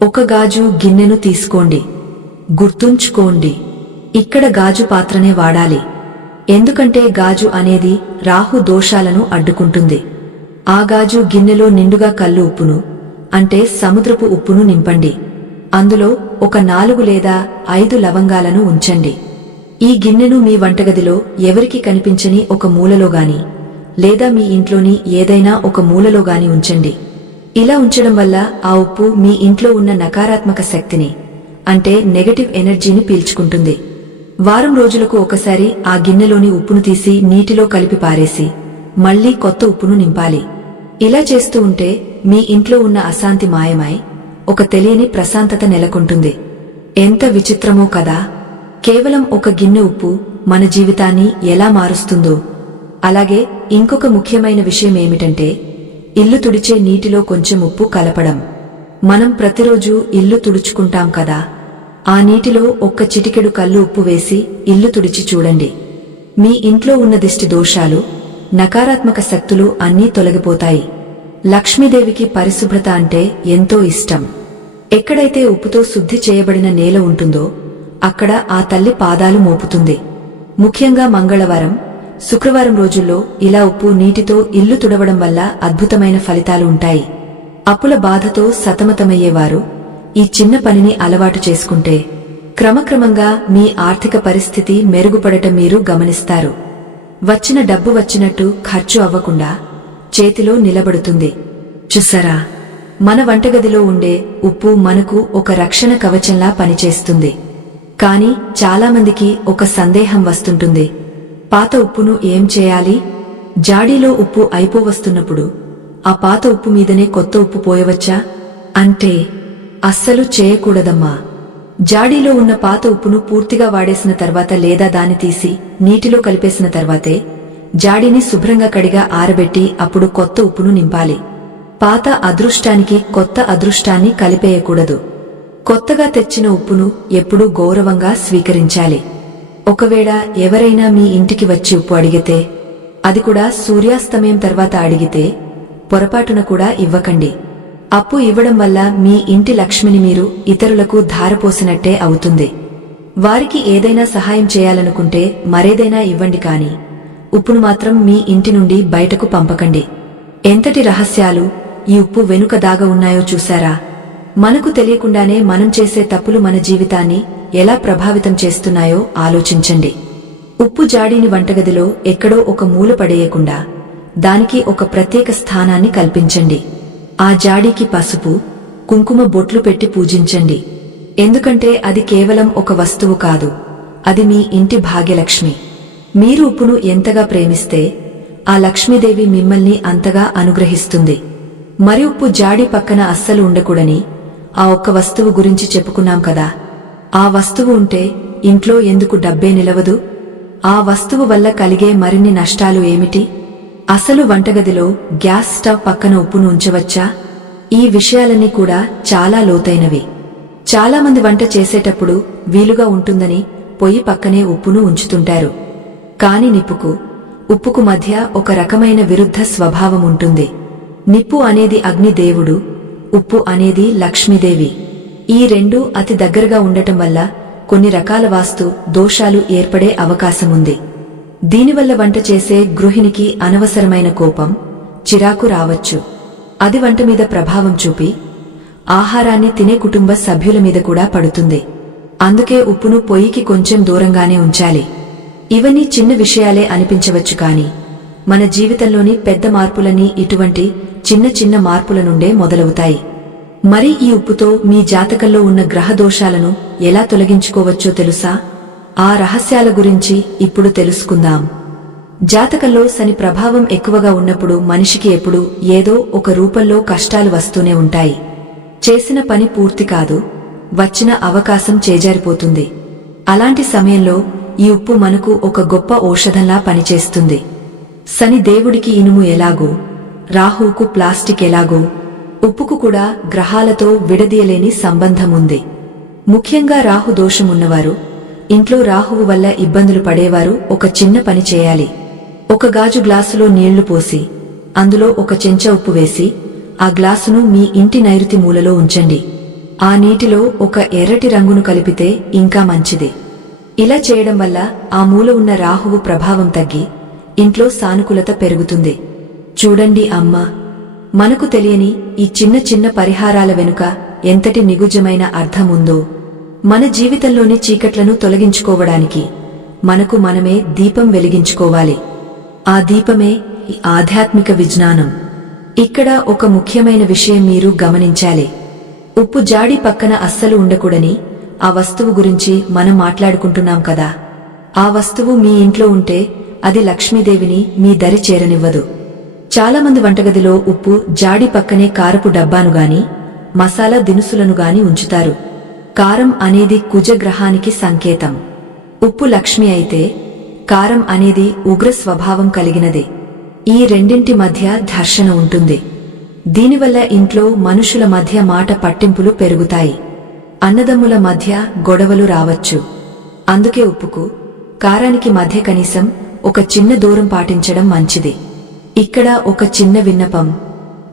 ఒక గాజు గిన్నెను తీసుకోండి. గుర్తుంచుకోండి, ఇక్కడ గాజు పాత్రనే వాడాలి. ఎందుకంటే గాజు అనేది రాహు దోషాలను అడ్డుకుంటుంది. ఆ గాజు గిన్నెలో నిండుగా కల్లు ఉప్పును, అంటే సముద్రపు ఉప్పును నింపండి. అందులో ఒక 4 లేదా 5 లవంగాలను ఉంచండి. ఈ గిన్నెను మీ వంటగదిలో ఎవరికి కనిపించని ఒక మూలలో గాని లేదా మీ ఇంట్లోని ఏదైనా ఒక మూలలో గాని ఉంచండి. ఇలా ఉంచడం వల్ల ఆ ఉప్పు మీ ఇంట్లో ఉన్న నకారాత్మక శక్తిని, అంటే నెగటివ్ ఎనర్జీని పీల్చుకుంటుంది. వారం రోజులకు ఒకసారి ఆ గిన్నెలోని ఉప్పును తీసి నీటిలో కలిపి పారేసి మళ్లీ కొత్త ఉప్పును నింపాలి. ఇలా చేస్తూ ఉంటే మీ ఇంట్లో ఉన్న అశాంతి మాయమై ఒక తెలియని ప్రశాంతత నెలకొంటుంది. ఎంత విచిత్రమో కదా! కేవలం ఒక గిన్నె ఉప్పు మన జీవితాన్ని ఎలా మారుస్తుందో. అలాగే ఇంకొక ముఖ్యమైన విషయమేమిటంటే ఇల్లు తుడిచే నీటిలో కొంచెం ఉప్పు కలపడం. మనం ప్రతిరోజూ ఇల్లు తుడుచుకుంటాం కదా, ఆ నీటిలో ఒక్క చిటికెడు కల్లు ఉప్పు వేసి ఇల్లు తుడిచి చూడండి. మీ ఇంట్లో ఉన్న దిష్టి దోషాలు, నకారాత్మక శక్తులు అన్నీ తొలగిపోతాయి. లక్ష్మీదేవికి పరిశుభ్రత అంటే ఎంతో ఇష్టం. ఎక్కడైతే ఉప్పుతో శుద్ధి చేయబడిన నేల ఉంటుందో అక్కడ ఆ తల్లి పాదాలు మోపుతుంది. ముఖ్యంగా మంగళవారం, శుక్రవారం రోజుల్లో ఇలా ఉప్పు నీటితో ఇల్లు తుడవడం వల్ల అద్భుతమైన ఫలితాలు ఉంటాయి. అప్పుల బాధతో సతమతమయ్యేవారు ఈ చిన్న పనిని అలవాటు చేసుకుంటే క్రమక్రమంగా మీ ఆర్థిక పరిస్థితి మెరుగుపడటం మీరు గమనిస్తారు. వచ్చిన డబ్బు వచ్చినట్టు ఖర్చు అవ్వకుండా చేతిలో నిలబడుతుంది. చూసారా, మన వంటగదిలో ఉండే ఉప్పు మనకు ఒక రక్షణ కవచంలా పనిచేస్తుంది. కాని చాలామందికి ఒక సందేహం వస్తుంటుంది. పాత ఉప్పును ఏం చేయాలి? జాడీలో ఉప్పు అయిపోవస్తున్నప్పుడు ఆ పాత ఉప్పు మీదనే కొత్త ఉప్పు పోయవచ్చా అంటే అస్సలు చేయకూడదమ్మా. జాడీలో ఉన్న పాత ఉప్పును పూర్తిగా వాడేసిన తర్వాత లేదా దాన్ని తీసి నీటిలో కలిపేసిన తర్వాతే జాడీని శుభ్రంగా కడిగా ఆరబెట్టి అప్పుడు కొత్త ఉప్పును నింపాలి. పాత అదృష్టానికి కొత్త అదృష్టాన్ని కలిపేయకూడదు. కొత్తగా తెచ్చిన ఉప్పును ఎప్పుడూ గౌరవంగా స్వీకరించాలి. ఒకవేళ ఎవరైనా మీ ఇంటికి వచ్చి ఉప్పు అడిగితే, అది కూడా సూర్యాస్తమయం తర్వాత అడిగితే పొరపాటున కూడా ఇవ్వకండి. అప్పు ఇవ్వడం వల్ల మీ ఇంటి లక్ష్మిని మీరు ఇతరులకు ధారపోసినట్టే అవుతుంది. వారికి ఏదైనా సహాయం చేయాలనుకుంటే మరేదైనా ఇవ్వండి, కాని ఉప్పును మాత్రం మీ ఇంటి నుండి బయటకు పంపకండి. ఎంతటి రహస్యాలు ఈ ఉప్పు వెనుక దాగ ఉన్నాయో చూశారా? మనకు తెలియకుండానే మనం చేసే తప్పులు మన జీవితాన్ని ఎలా ప్రభావితం చేస్తున్నాయో ఆలోచించండి. ఉప్పు జాడీని వంటగదిలో ఎక్కడో ఒక మూల పడేయకుండా దానికి ఒక ప్రత్యేక స్థానాన్ని కల్పించండి. ఆ జాడీకి పసుపు, కుంకుమ బొట్లు పెట్టి పూజించండి. ఎందుకంటే అది కేవలం ఒక వస్తువు కాదు, అది మీ ఇంటి భాగ్యలక్ష్మి. మీరు ఉప్పును ఎంతగా ప్రేమిస్తే ఆ లక్ష్మీదేవి మిమ్మల్ని అంతగా అనుగ్రహిస్తుంది. మరి ఉప్పు జాడీ పక్కన అస్సలు ఉండకూడని ఆ ఒక్క వస్తువు గురించి చెప్పుకున్నాం కదా. ఆ వస్తువు ఉంటే ఇంట్లో ఎందుకు డబ్బే నిలవదు? ఆ వస్తువు వల్ల కలిగే మరిన్ని నష్టాలు ఏమిటి? అసలు వంటగదిలో గ్యాస్ స్టవ్ పక్కన ఉప్పును ఉంచవచ్చా? ఈ విషయాలన్నీ కూడా చాలా లోతైనవి. చాలామంది వంట చేసేటప్పుడు వీలుగా ఉంటుందని పొయ్యి పక్కనే ఉప్పును ఉంచుతుంటారు. కాని నిప్పుకు, ఉప్పుకు మధ్య ఒక రకమైన విరుద్ధ స్వభావం ఉంటుంది. నిప్పు అనేది అగ్నిదేవుడు, ఉప్పు అనేది లక్ష్మీదేవి. ఈ రెండూ అతి దగ్గరగా ఉండటం వల్ల కొన్ని రకాల వాస్తు దోషాలు ఏర్పడే అవకాశముంది. దీనివల్ల వంట చేసే గృహిణికి అనవసరమైన కోపం, చిరాకు రావచ్చు. అది వంట మీద ప్రభావం చూపి ఆహారాన్ని తినే కుటుంబ సభ్యుల మీద కూడా పడుతుంది. అందుకే ఉప్పును పొయ్యికి కొంచెం దూరంగానే ఉంచాలి. ఇవన్నీ చిన్న విషయాలే అనిపించవచ్చు, కాని మన జీవితంలోని పెద్ద మార్పులన్నీ ఇటువంటి చిన్న చిన్న మార్పుల నుండే మొదలవుతాయి. మరి ఈ ఉప్పుతో మీ జాతకంలో ఉన్న గ్రహ దోషాలను ఎలా తొలగించుకోవచ్చో తెలుసా? ఆ రహస్యాల గురించి ఇప్పుడు తెలుసుకుందాం. జాతకంలో శని ప్రభావం ఎక్కువగా ఉన్నప్పుడు మనిషికి ఎప్పుడూ ఏదో ఒక రూపంలో కష్టాలు వస్తూనే ఉంటాయి. చేసిన పని పూర్తి కాదు, వచ్చిన అవకాశం చేజారిపోతుంది. అలాంటి సమయంలో ఈ ఉప్పు మనకు ఒక గొప్ప ఔషధంలా పనిచేస్తుంది. శని దేవుడికి ఇనుము ఎలాగో, రాహువుకు ప్లాస్టిక్ ఎలాగో, ఉప్పుకు కూడా గ్రహాలతో విడదీయలేని సంబంధముంది. ముఖ్యంగా రాహు దోషమున్నవారు, ఇంట్లో రాహువు వల్ల ఇబ్బందులు పడేవారు ఒక చిన్న పని చేయాలి. ఒక గాజు గ్లాసులో నీళ్లు పోసి అందులో ఒక చెంచా ఉప్పు వేసి ఆ గ్లాసును మీ ఇంటి నైరుతి మూలలో ఉంచండి. ఆ నీటిలో ఒక ఎర్రటి రంగును కలిపితే ఇంకా మంచిది. ఇలా చేయడం వల్ల ఆ మూల ఉన్న రాహువు ప్రభావం తగ్గి ఇంట్లో సానుకూలత పెరుగుతుంది. చూడండి అమ్మా, మనకు తెలియని ఈ చిన్న చిన్న పరిహారాల వెనుక ఎంతటి నిగుజమైన అర్థముందో. మన జీవితంలోని చీకట్లను తొలగించుకోవడానికి మనకు మనమే దీపం వెలిగించుకోవాలి. ఆ దీపమే ఈ ఆధ్యాత్మిక విజ్ఞానం. ఇక్కడ ఒక ముఖ్యమైన విషయం మీరు గమనించాలి. ఉప్పు జాడి పక్కన అస్సలు ఉండకూడని ఆ వస్తువు గురించి మనం మాట్లాడుకుంటున్నాం కదా. ఆ వస్తువు మీ ఇంట్లో ఉంటే అది లక్ష్మీదేవిని మీ దరి చేరనివ్వదు. చాలామంది వంటగదిలో ఉప్పు జాడి పక్కనే కారపు డబ్బాను గాని, మసాలా దినుసులను గాని ఉంచుతారు. కారం అనేది కుజగ్రహానికి సంకేతం. ఉప్పు లక్ష్మి అయితే కారం అనేది ఉగ్ర స్వభావం కలిగినది. ఈ రెండింటి మధ్య ఘర్షణ ఉంటుంది. దీనివల్ల ఇంట్లో మనుషుల మధ్య మాట పట్టింపులు పెరుగుతాయి. అన్నదమ్ముల మధ్య గొడవలు రావచ్చు. అందుకే ఉప్పుకు కారానికి మధ్య కనీసం ఒక చిన్న దూరం పాటించడం మంచిది. ఇక్కడ ఒక చిన్న విన్నపం.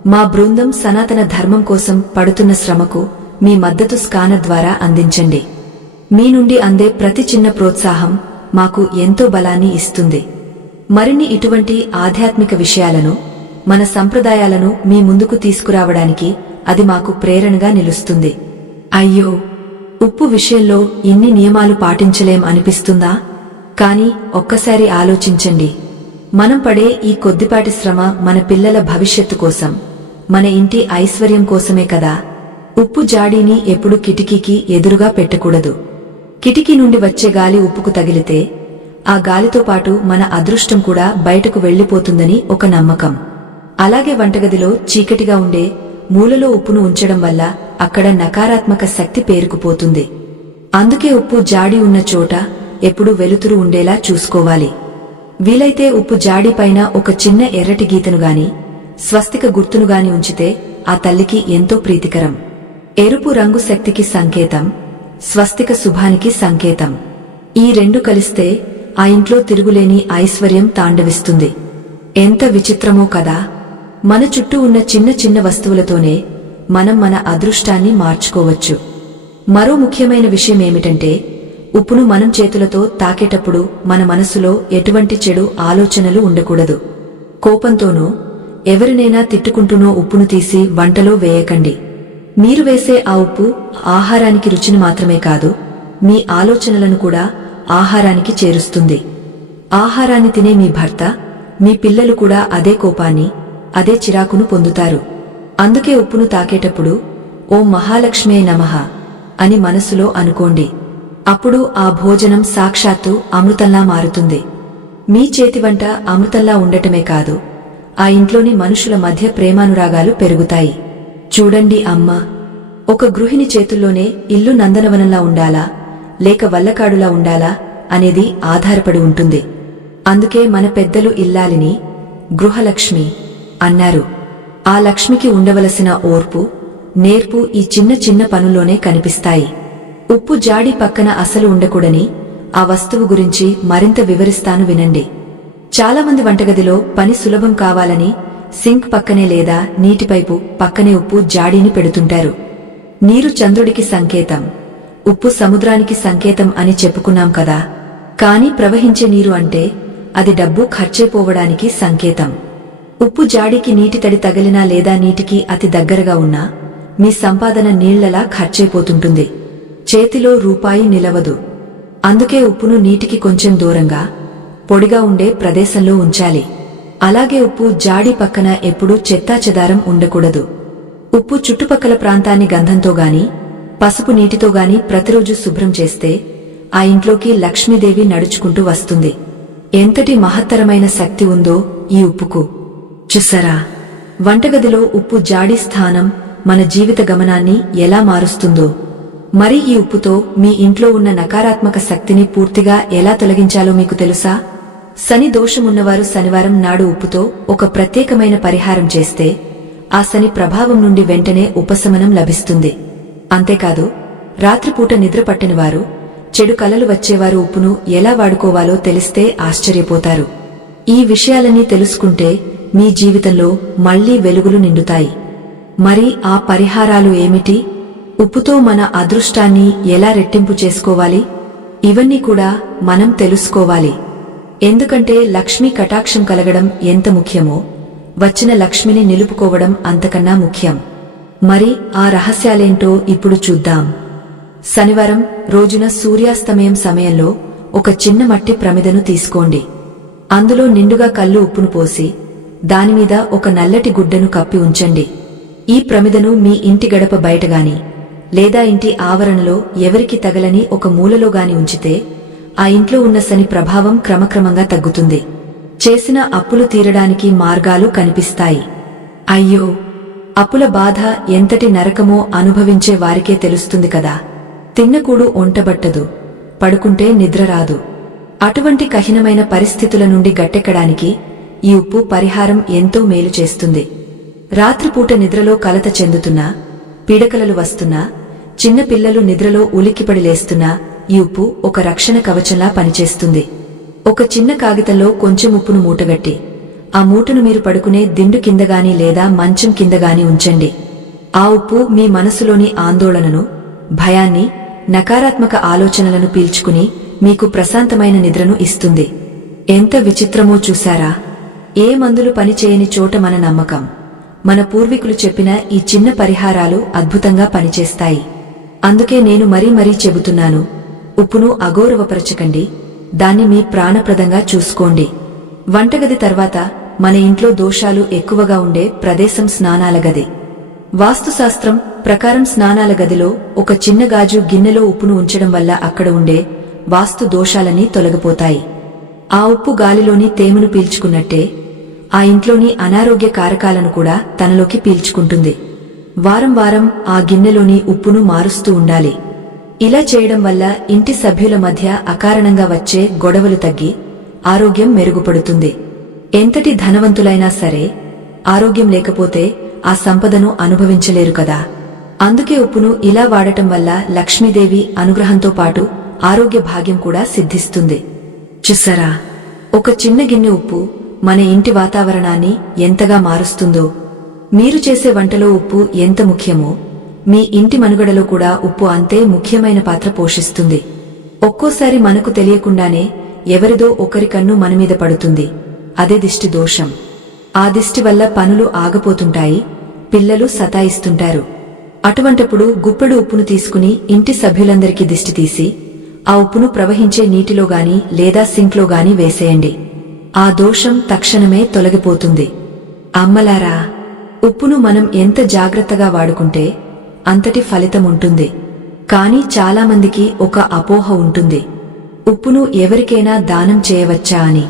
మా బృందం సనాతన ధర్మం కోసం పడుతున్న శ్రమకు మీ మద్దతు స్కానర్ ద్వారా అందించండి. మీ నుండి అందే ప్రతి చిన్న ప్రోత్సాహం మాకు ఎంతో బలాన్ని ఇస్తుంది. మరిన్ని ఇటువంటి ఆధ్యాత్మిక విషయాలను, మన సంప్రదాయాలను మీ ముందుకు తీసుకురావడానికి అది మాకు ప్రేరణగా నిలుస్తుంది. అయ్యో, ఉప్పు విషయంలో ఇన్ని నియమాలు పాటించలేం అనిపిస్తుందా? కాని ఒక్కసారి ఆలోచించండి. మనం పడే ఈ కొద్దిపాటి శ్రమ మన పిల్లల భవిష్యత్తు కోసం, మన ఇంటి ఐశ్వర్యం కోసమే కదా. ఉప్పు జాడీని ఎప్పుడు కిటికీకి ఎదురుగా పెట్టకూడదు. కిటికీ నుండి వచ్చే గాలి ఉప్పుకు తగిలితే ఆ గాలితో పాటు మన అదృష్టం కూడా బయటకు వెళ్లిపోతుందని ఒక నమ్మకం. అలాగే వంటగదిలో చీకటిగా ఉండే మూలలో ఉప్పును ఉంచడం వల్ల అక్కడ నకారాత్మక శక్తి పేరుకుపోతుంది. అందుకే ఉప్పు జాడీ ఉన్న చోట ఎప్పుడూ వెలుతురు ఉండేలా చూసుకోవాలి. వీలైతే ఉప్పు జాడీ పైన ఒక చిన్న ఎర్రటి గీతనుగాని, స్వస్తిక గుర్తునుగాని ఉంచితే ఆ తల్లికి ఎంతో ప్రీతికరం. ఎరుపు రంగు శక్తికి సంకేతం, స్వస్తిక శుభానికి సంకేతం. ఈ రెండు కలిస్తే ఆ ఇంట్లో తిరుగులేని ఐశ్వర్యం తాండవిస్తుంది. ఎంత విచిత్రమో కదా. మన చుట్టూ ఉన్న చిన్న చిన్న వస్తువులతోనే మనం మన అదృష్టాన్ని మార్చుకోవచ్చు. మరో ముఖ్యమైన విషయమేమిటంటే, ఉప్పును మనం చేతులతో తాకేటప్పుడు మన మనసులో ఎటువంటి చెడు ఆలోచనలు ఉండకూడదు. కోపంతోనో ఎవరినైనా తిట్టుకుంటూనో ఉప్పును తీసి వంటలో వేయకండి. మీరు వేసే ఆ ఉప్పు ఆహారానికి రుచిని మాత్రమే కాదు, మీ ఆలోచనలను కూడా ఆహారానికి చేరుస్తుంది. ఆహారాన్ని తినే మీ భర్త, మీ పిల్లలు కూడా అదే కోపాన్ని, అదే చిరాకును పొందుతారు. అందుకే ఉప్పును తాకేటప్పుడు ఓం మహాలక్ష్మే నమః అని మనసులో అనుకోండి. అప్పుడు ఆ భోజనం సాక్షాత్తు అమృతంలా మారుతుంది. మీ చేతి వంట అమృతంలా ఉండటమే కాదు, ఆ ఇంట్లోని మనుషుల మధ్య ప్రేమానురాగాలు పెరుగుతాయి. చూడండి అమ్మా, ఒక గృహిణి చేతుల్లోనే ఇల్లు నందనవనంలా ఉండాలా లేక వల్లకాడులా ఉండాలా అనేది ఆధారపడి ఉంటుంది. అందుకే మన పెద్దలు ఇల్లాలిని గృహలక్ష్మి అన్నారు. ఆ లక్ష్మికి ఉండవలసిన ఓర్పు, నేర్పు ఈ చిన్న చిన్న పనుల్లోనే కనిపిస్తాయి. ఉప్పు జాడీ పక్కన అసలు ఉండకూడని ఆ వస్తువు గురించి మరింత వివరిస్తాను వినండి. చాలామంది వంటగదిలో పని సులభం కావాలని సింక్ పక్కనే లేదా నీటిపైపు పక్కనే ఉప్పు జాడీని పెడుతుంటారు. నీరు చంద్రుడికి సంకేతం, ఉప్పు సముద్రానికి సంకేతం అని చెప్పుకున్నాం కదా. కాని ప్రవహించే నీరు అంటే అది డబ్బు ఖర్చైపోవడానికి సంకేతం. ఉప్పు జాడీకి నీటి తడి తగిలినా లేదా నీటికి అతి దగ్గరగా ఉన్నా మీ సంపాదన నీళ్లలా ఖర్చైపోతుంటుంది. చేతిలో రూపాయి నిలవదు. అందుకే ఉప్పును నీటికి కొంచెం దూరంగా, పొడిగా ఉండే ప్రదేశంలో ఉంచాలి. అలాగే ఉప్పు జాడీ పక్కన ఎప్పుడూ చెత్తాచెదారం ఉండకూడదు. ఉప్పు చుట్టుపక్కల ప్రాంతాన్ని గంధంతో గాని, పసుపు నీటితో గాని ప్రతిరోజు శుభ్రం చేస్తే ఆ ఇంట్లోకి లక్ష్మీదేవి నడుచుకుంటూ వస్తుంది. ఎంతటి మహత్తరమైన శక్తి ఉందో ఈ ఉప్పుకు. చూసారా, వంటగదిలో ఉప్పు జాడీ స్థానం మన జీవిత గమనాన్ని ఎలా మారుస్తుందో. మరి ఈ ఉప్పుతో మీ ఇంట్లో ఉన్న నకారాత్మక శక్తిని పూర్తిగా ఎలా తొలగించాలో మీకు తెలుసా? శని దోషమున్నవారు శనివారం నాడు ఉప్పుతో ఒక ప్రత్యేకమైన పరిహారం చేస్తే ఆ శని ప్రభావం నుండి వెంటనే ఉపశమనం లభిస్తుంది. అంతేకాదు, రాత్రిపూట నిద్ర పట్టనివారు, చెడు కలలు వచ్చేవారు ఉప్పును ఎలా వాడుకోవాలో తెలిస్తే ఆశ్చర్యపోతారు. ఈ విషయాలన్నీ తెలుసుకుంటే మీ జీవితంలో మళ్లీ వెలుగులు నిండుతాయి. మరి ఆ పరిహారాలు ఏమిటి? ఉప్పుతో మన అదృష్టాన్ని ఎలా రెట్టింపు చేసుకోవాలి? ఇవన్నీ కూడా మనం తెలుసుకోవాలి. ఎందుకంటే లక్ష్మీ కటాక్షం కలగడం ఎంత ముఖ్యమో, వచ్చిన లక్ష్మిని నిలుపుకోవడం అంతకన్నా ముఖ్యం. మరి ఆ రహస్యాలేంటో ఇప్పుడు చూద్దాం. శనివారం రోజున సూర్యాస్తమయం సమయంలో ఒక చిన్న మట్టి ప్రమిదను తీసుకోండి. అందులో నిండుగా కల్లు ఉప్పును పోసి దానిమీద ఒక నల్లటి గుడ్డను కప్పి ఉంచండి. ఈ ప్రమిదను మీ ఇంటి గడప బయటగాని లేదా ఇంటి ఆవరణలో ఎవరికి తగలని ఒక మూలలో గాని ఉంచితే ఆ ఇంట్లో ఉన్న శని ప్రభావం క్రమక్రమంగా తగ్గుతుంది. చేసిన అప్పులు తీరడానికి మార్గాలు కనిపిస్తాయి. అయ్యో, అప్పుల బాధ ఎంతటి నరకమో అనుభవించే వారికే తెలుస్తుంది కదా. తిన్నకూడు ఒంటబట్టదు, పడుకుంటే నిద్ర రాదు. అటువంటి కఠినమైన పరిస్థితుల నుండి గట్టెక్కడానికి ఈ ఉప్పు పరిహారం ఎంతో మేలు చేస్తుంది. రాత్రిపూట నిద్రలో కలత చెందుతున్నా, పీడకలలు వస్తున్నా, చిన్న పిల్లలు నిద్రలో ఉలిక్కిపడి లేస్తున్నా ఈ ఉప్పు ఒక రక్షణ కవచంలా పనిచేస్తుంది. ఒక చిన్న కాగితంలో కొంచెం ఉప్పును మూటగట్టి ఆ మూటను మీరు పడుకునే దిండు కిందగాని లేదా మంచం కిందగాని ఉంచండి. ఆ ఉప్పు మీ మనసులోని ఆందోళనను, భయాన్ని, నకారాత్మక ఆలోచనలను పీల్చుకుని మీకు ప్రశాంతమైన నిద్రను ఇస్తుంది. ఎంత విచిత్రమో చూశారా? ఏ మందులు పనిచేయని చోట మన నమ్మకం. మన పూర్వీకులు చెప్పిన ఈ చిన్న పరిహారాలు అద్భుతంగా పనిచేస్తాయి. అందుకే నేను మరీ చెబుతున్నాను, ఉప్పును అగౌరవపరచకండి, దాన్ని మీ ప్రాణప్రదంగా చూసుకోండి. వంటగది తర్వాత మన ఇంట్లో దోషాలు ఎక్కువగా ఉండే ప్రదేశం స్నానాల గది. వాస్తుశాస్త్రం ప్రకారం స్నానాల గదిలో ఒక చిన్న గాజు గిన్నెలో ఉప్పును ఉంచడం వల్ల అక్కడ ఉండే వాస్తు దోషాలన్నీ తొలగిపోతాయి. ఆ ఉప్పు గాలిలోని తేమను పీల్చుకున్నట్టే ఆ ఇంట్లోని అనారోగ్య కారకాలను కూడా తనలోకి పీల్చుకుంటుంది. వారం వారం ఆ గిన్నెలోని ఉప్పును మారుస్తూ ఉండాలి. ఇలా చేయడం వల్ల ఇంటి సభ్యుల మధ్య అకారణంగా వచ్చే గొడవలు తగ్గి ఆరోగ్యం మెరుగుపడుతుంది. ఎంతటి ధనవంతులైనా సరే ఆరోగ్యం లేకపోతే ఆ సంపదను అనుభవించలేరు కదా. అందుకే ఉప్పును ఇలా వాడటం వల్ల లక్ష్మీదేవి అనుగ్రహంతో పాటు ఆరోగ్య భాగ్యం కూడా సిద్ధిస్తుంది. చూసారా, ఒక చిన్న గిన్నె ఉప్పు మన ఇంటి వాతావరణాన్ని ఎంతగా మారుస్తుందో. మీరు చేసే వంటలో ఉప్పు ఎంత ముఖ్యమో మీ ఇంటి మనుగడలో కూడా ఉప్పు అంతే ముఖ్యమైన పాత్ర పోషిస్తుంది. ఒక్కోసారి మనకు తెలియకుండానే ఎవరిదో ఒకరి కన్ను మనమీద పడుతుంది. అదే దిష్టి దోషం. ఆ దిష్టి వల్ల పనులు ఆగపోతుంటాయి, పిల్లలు సతాయిస్తుంటారు. అటువంటప్పుడు గుప్పెడు ఉప్పును తీసుకుని ఇంటి సభ్యులందరికీ దిష్టి తీసి ఆ ఉప్పును ప్రవహించే నీటిలో గాని లేదా సింక్లో గాని వేసేయండి. ఆ దోషం తక్షణమే తొలగిపోతుంది. అమ్మలారా, ఉప్పును మనం ఎంత జాగ్రత్తగా వాడుకుంటే అంతటి ఫలితం ఉంటుంది. కానీ చాలామందికి ఒక అపోహ ఉంటుంది, ఉప్పును ఎవరికైనా దానం చేయవచ్చా అని.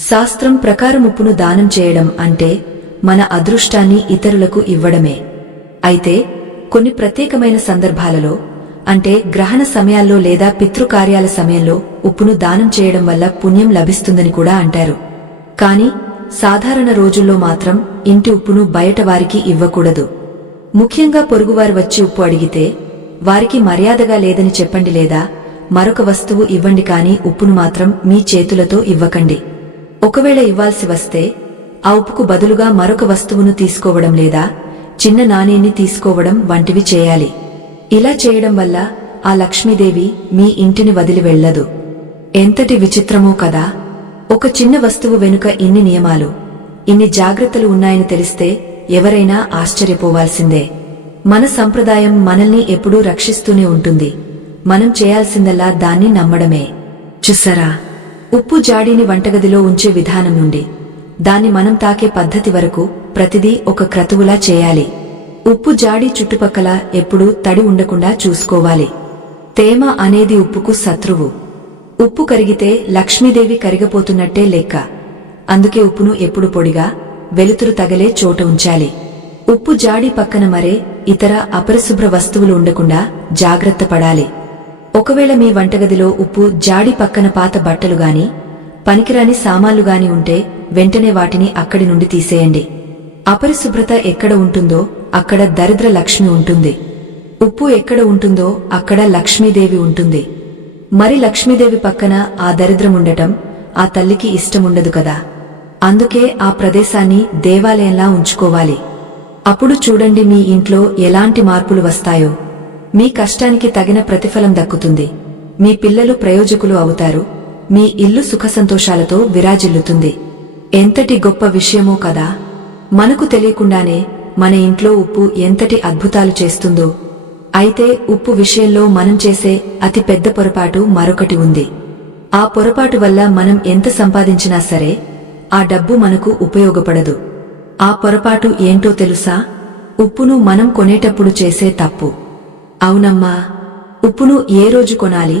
శాస్త్రం ప్రకారం ఉప్పును దానం చేయడం అంటే మన అదృష్టాన్ని ఇతరులకు ఇవ్వడమే. అయితే కొన్ని ప్రత్యేకమైన సందర్భాలలో, అంటే గ్రహణ సమయాల్లో లేదా పితృకార్యాల సమయంలో ఉప్పును దానం చేయడం వల్ల పుణ్యం లభిస్తుందని కూడా అంటారు. కాని సాధారణ రోజుల్లో మాత్రం ఇంటి ఉప్పును బయట వారికి ఇవ్వకూడదు. ముఖ్యంగా పొరుగువారు వచ్చి ఉప్పు అడిగితే వారికి మర్యాదగా లేదని చెప్పండి, లేదా మరొక వస్తువు ఇవ్వండి, కానీ ఉప్పును మాత్రం మీ చేతులతో ఇవ్వకండి. ఒకవేళ ఇవ్వాల్సి వస్తే ఆ ఉప్పుకు బదులుగా మరొక వస్తువును తీసుకోవడం లేదా చిన్న నాణేన్ని తీసుకోవడం వంటివి చేయాలి. ఇలా చేయడం వల్ల ఆ లక్ష్మీదేవి మీ ఇంటిని వదిలి వెళ్లదు. ఎంతటి విచిత్రమో కదా. ఒక చిన్న వస్తువు వెనుక ఇన్ని నియమాలు, ఇన్ని జాగ్రత్తలు ఉన్నాయని తెలిస్తే ఎవరైనా ఆశ్చర్యపోవాల్సిందే. మన సంప్రదాయం మనల్ని ఎప్పుడూ రక్షిస్తూనే ఉంటుంది. మనం చేయాల్సిందల్లా దాన్ని నమ్మడమే. చూసారా, ఉప్పు జాడీని వంటగదిలో ఉంచే విధానం నుండి దాన్ని మనం తాకే పద్ధతి వరకు ప్రతిదీ ఒక క్రతువులా చేయాలి. ఉప్పు జాడీ చుట్టుపక్కల ఎప్పుడూ తడి ఉండకుండా చూసుకోవాలి. తేమ అనేది ఉప్పుకు శత్రువు. ఉప్పు కరిగితే లక్ష్మీదేవి కరిగిపోతున్నట్టే లెక్క. అందుకే ఉప్పును ఎప్పుడు పొడిగా, వెలుతురు తగలే చోట ఉంచాలి. ఉప్పు జాడీ పక్కన మరే ఇతర అపరిశుభ్ర వస్తువులు ఉండకుండా జాగ్రత్త పడాలి. ఒకవేళ మీ వంటగదిలో ఉప్పు జాడీ పక్కన పాత బట్టలు గాని, పనికిరాని సామాన్లు గాని ఉంటే వెంటనే వాటిని అక్కడి నుండి తీసేయండి. అపరిశుభ్రత ఎక్కడ ఉంటుందో అక్కడ దరిద్ర లక్ష్మి ఉంటుంది. ఉప్పు ఎక్కడ ఉంటుందో అక్కడ లక్ష్మీదేవి ఉంటుంది. మరి లక్ష్మీదేవి పక్కన ఆ దరిద్రముండటం ఆ తల్లికి ఇష్టముండదు కదా. అందుకే ఆ ప్రదేశాన్ని దేవాలయంలా ఉంచుకోవాలి. అప్పుడు చూడండి మీ ఇంట్లో ఎలాంటి మార్పులు వస్తాయో. మీ కష్టానికి తగిన ప్రతిఫలం దక్కుతుంది. మీ పిల్లలు ప్రయోజకులు అవుతారు. మీ ఇల్లు సుఖసంతోషాలతో విరాజిల్లుతుంది. ఎంతటి గొప్ప విషయమో కదా. మనకు తెలియకుండానే మన ఇంట్లో ఉప్పు ఎంతటి అద్భుతాలు చేస్తుందో. అయితే ఉప్పు విషయంలో మనం చేసే అతి పెద్ద పొరపాటు మరొకటి ఉంది. ఆ పొరపాటు వల్ల మనం ఎంత సంపాదించినా సరే ఆ డబ్బు మనకు ఉపయోగపడదు. ఆ పొరపాటు ఏంటో తెలుసా? ఉప్పును మనం కొనేటప్పుడు చేసే తప్పు. అవునమ్మా, ఉప్పును ఏ రోజు కొనాలి,